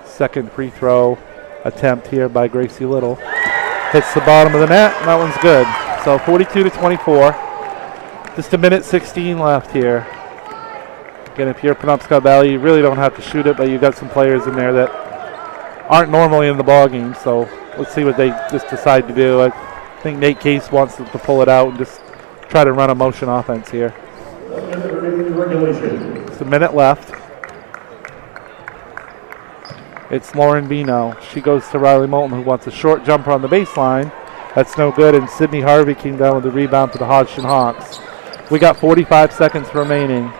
Second free throw attempt here by Gracie Little. Hits the bottom of the net, and that one's good. So 42-24. Just a minute 16 left here. Again, if you're Penobscot Valley, you really don't have to shoot it, but you've got some players in there that aren't normally in the ball game. So let's see what they just decide to do. I think Nate Case wants them to pull it out and just try to run a motion offense here. Just a minute left. It's Lauren Bino. She goes to Riley Moulton, who wants a short jumper on the baseline. That's no good, and Sydney Harvey came down with the rebound for the Hodgdon Hawks. We got 45 seconds remaining.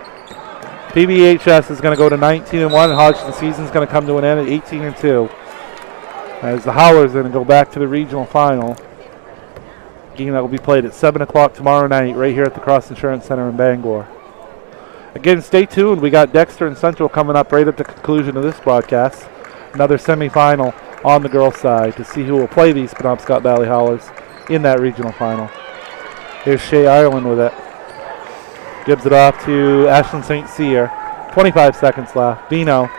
PVHS is going to go to 19-1, and Hodgdon's season is going to come to an end at 18-2. As the Howlers are going to go back to the regional final. Game that will be played at 7 o'clock tomorrow night right here at the Cross Insurance Center in Bangor. Again, stay tuned. We got Dexter and Central coming up right at the conclusion of this broadcast. Another semifinal on the girls' side to see who will play these Penobscot Valley Howlers in that regional final. Here's Shea Ireland with it. Gives it off to Ashlyn St. Cyr. 25 seconds left. Bino,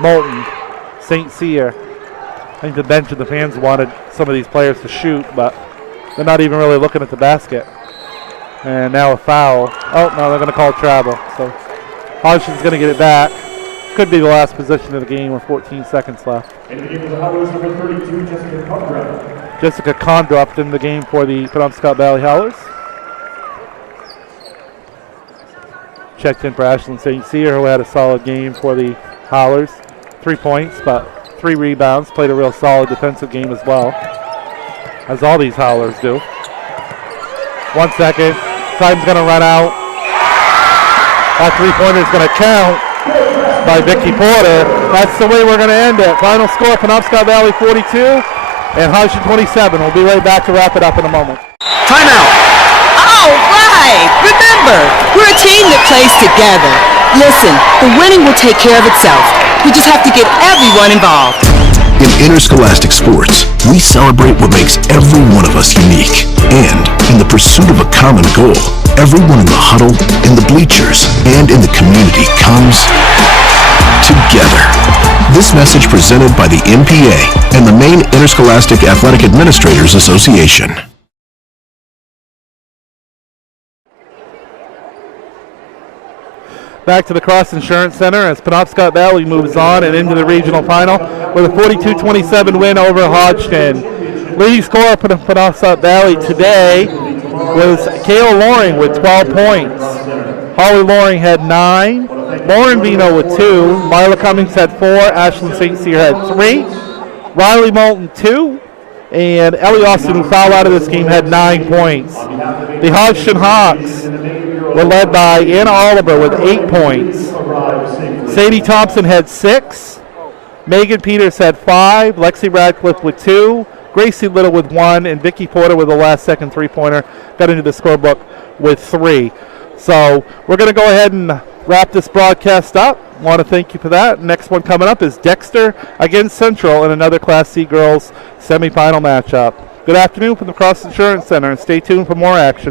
Moulton, St. Cyr. I think the bench and the fans wanted some of these players to shoot, but they're not even really looking at the basket. And now a foul. Oh, no, they're going to call travel. So Hodgson's going to get it back. Could be the last possession of the game with 14 seconds left. In the game of the Howlers, number 32, Jessica Condrop. Jessica Condrop in the game for the Penobscot Valley Howlers. Checked in for Ashlyn St. Cyr, who had a solid game for the Howlers. 3 points, but 3 rebounds. Played a real solid defensive game as well, as all these Howlers do. 1 second. Time's going to run out. That three-pointer is going to count by Vicky Porter. That's the way we're going to end it. Final score, Penobscot Valley 42 and Hodgdon 27. We'll be right back to wrap it up in a moment. Timeout. All right. Remember, we're a team that plays together. Listen, the winning will take care of itself. We just have to get everyone involved. In interscholastic sports, we celebrate what makes every one of us unique. And in the pursuit of a common goal, everyone in the huddle, in the bleachers, and in the community comes together. This message presented by the MPA and the Maine Interscholastic Athletic Administrators Association. Back to the Cross Insurance Center as Penobscot Valley moves on and into the regional final with a 42-27 win over Hodgdon. Leading scorer for Penobscot Valley today was Kayla Loring with 12 points. Holly Loring had 9. Lauren Vino with 2. Marla Cummings had 4. Ashlyn St. Cyr had 3. Riley Moulton 2. And Ellie Austin, who fouled out of this game, had 9 points. The Hodgdon Hawks were led by Anna Oliver with 8 points. Sadie Thompson had 6. Megan Peters had 5. Lexi Radcliffe with 2. Gracie Little with 1. And Vicky Porter with the last second three-pointer got into the scorebook with 3. So we're going to go ahead and wrap this broadcast up. Want to thank you for that. Next one coming up is Dexter against Central in another Class C girls semifinal matchup. Good afternoon from the Cross Insurance Center, and stay tuned for more action.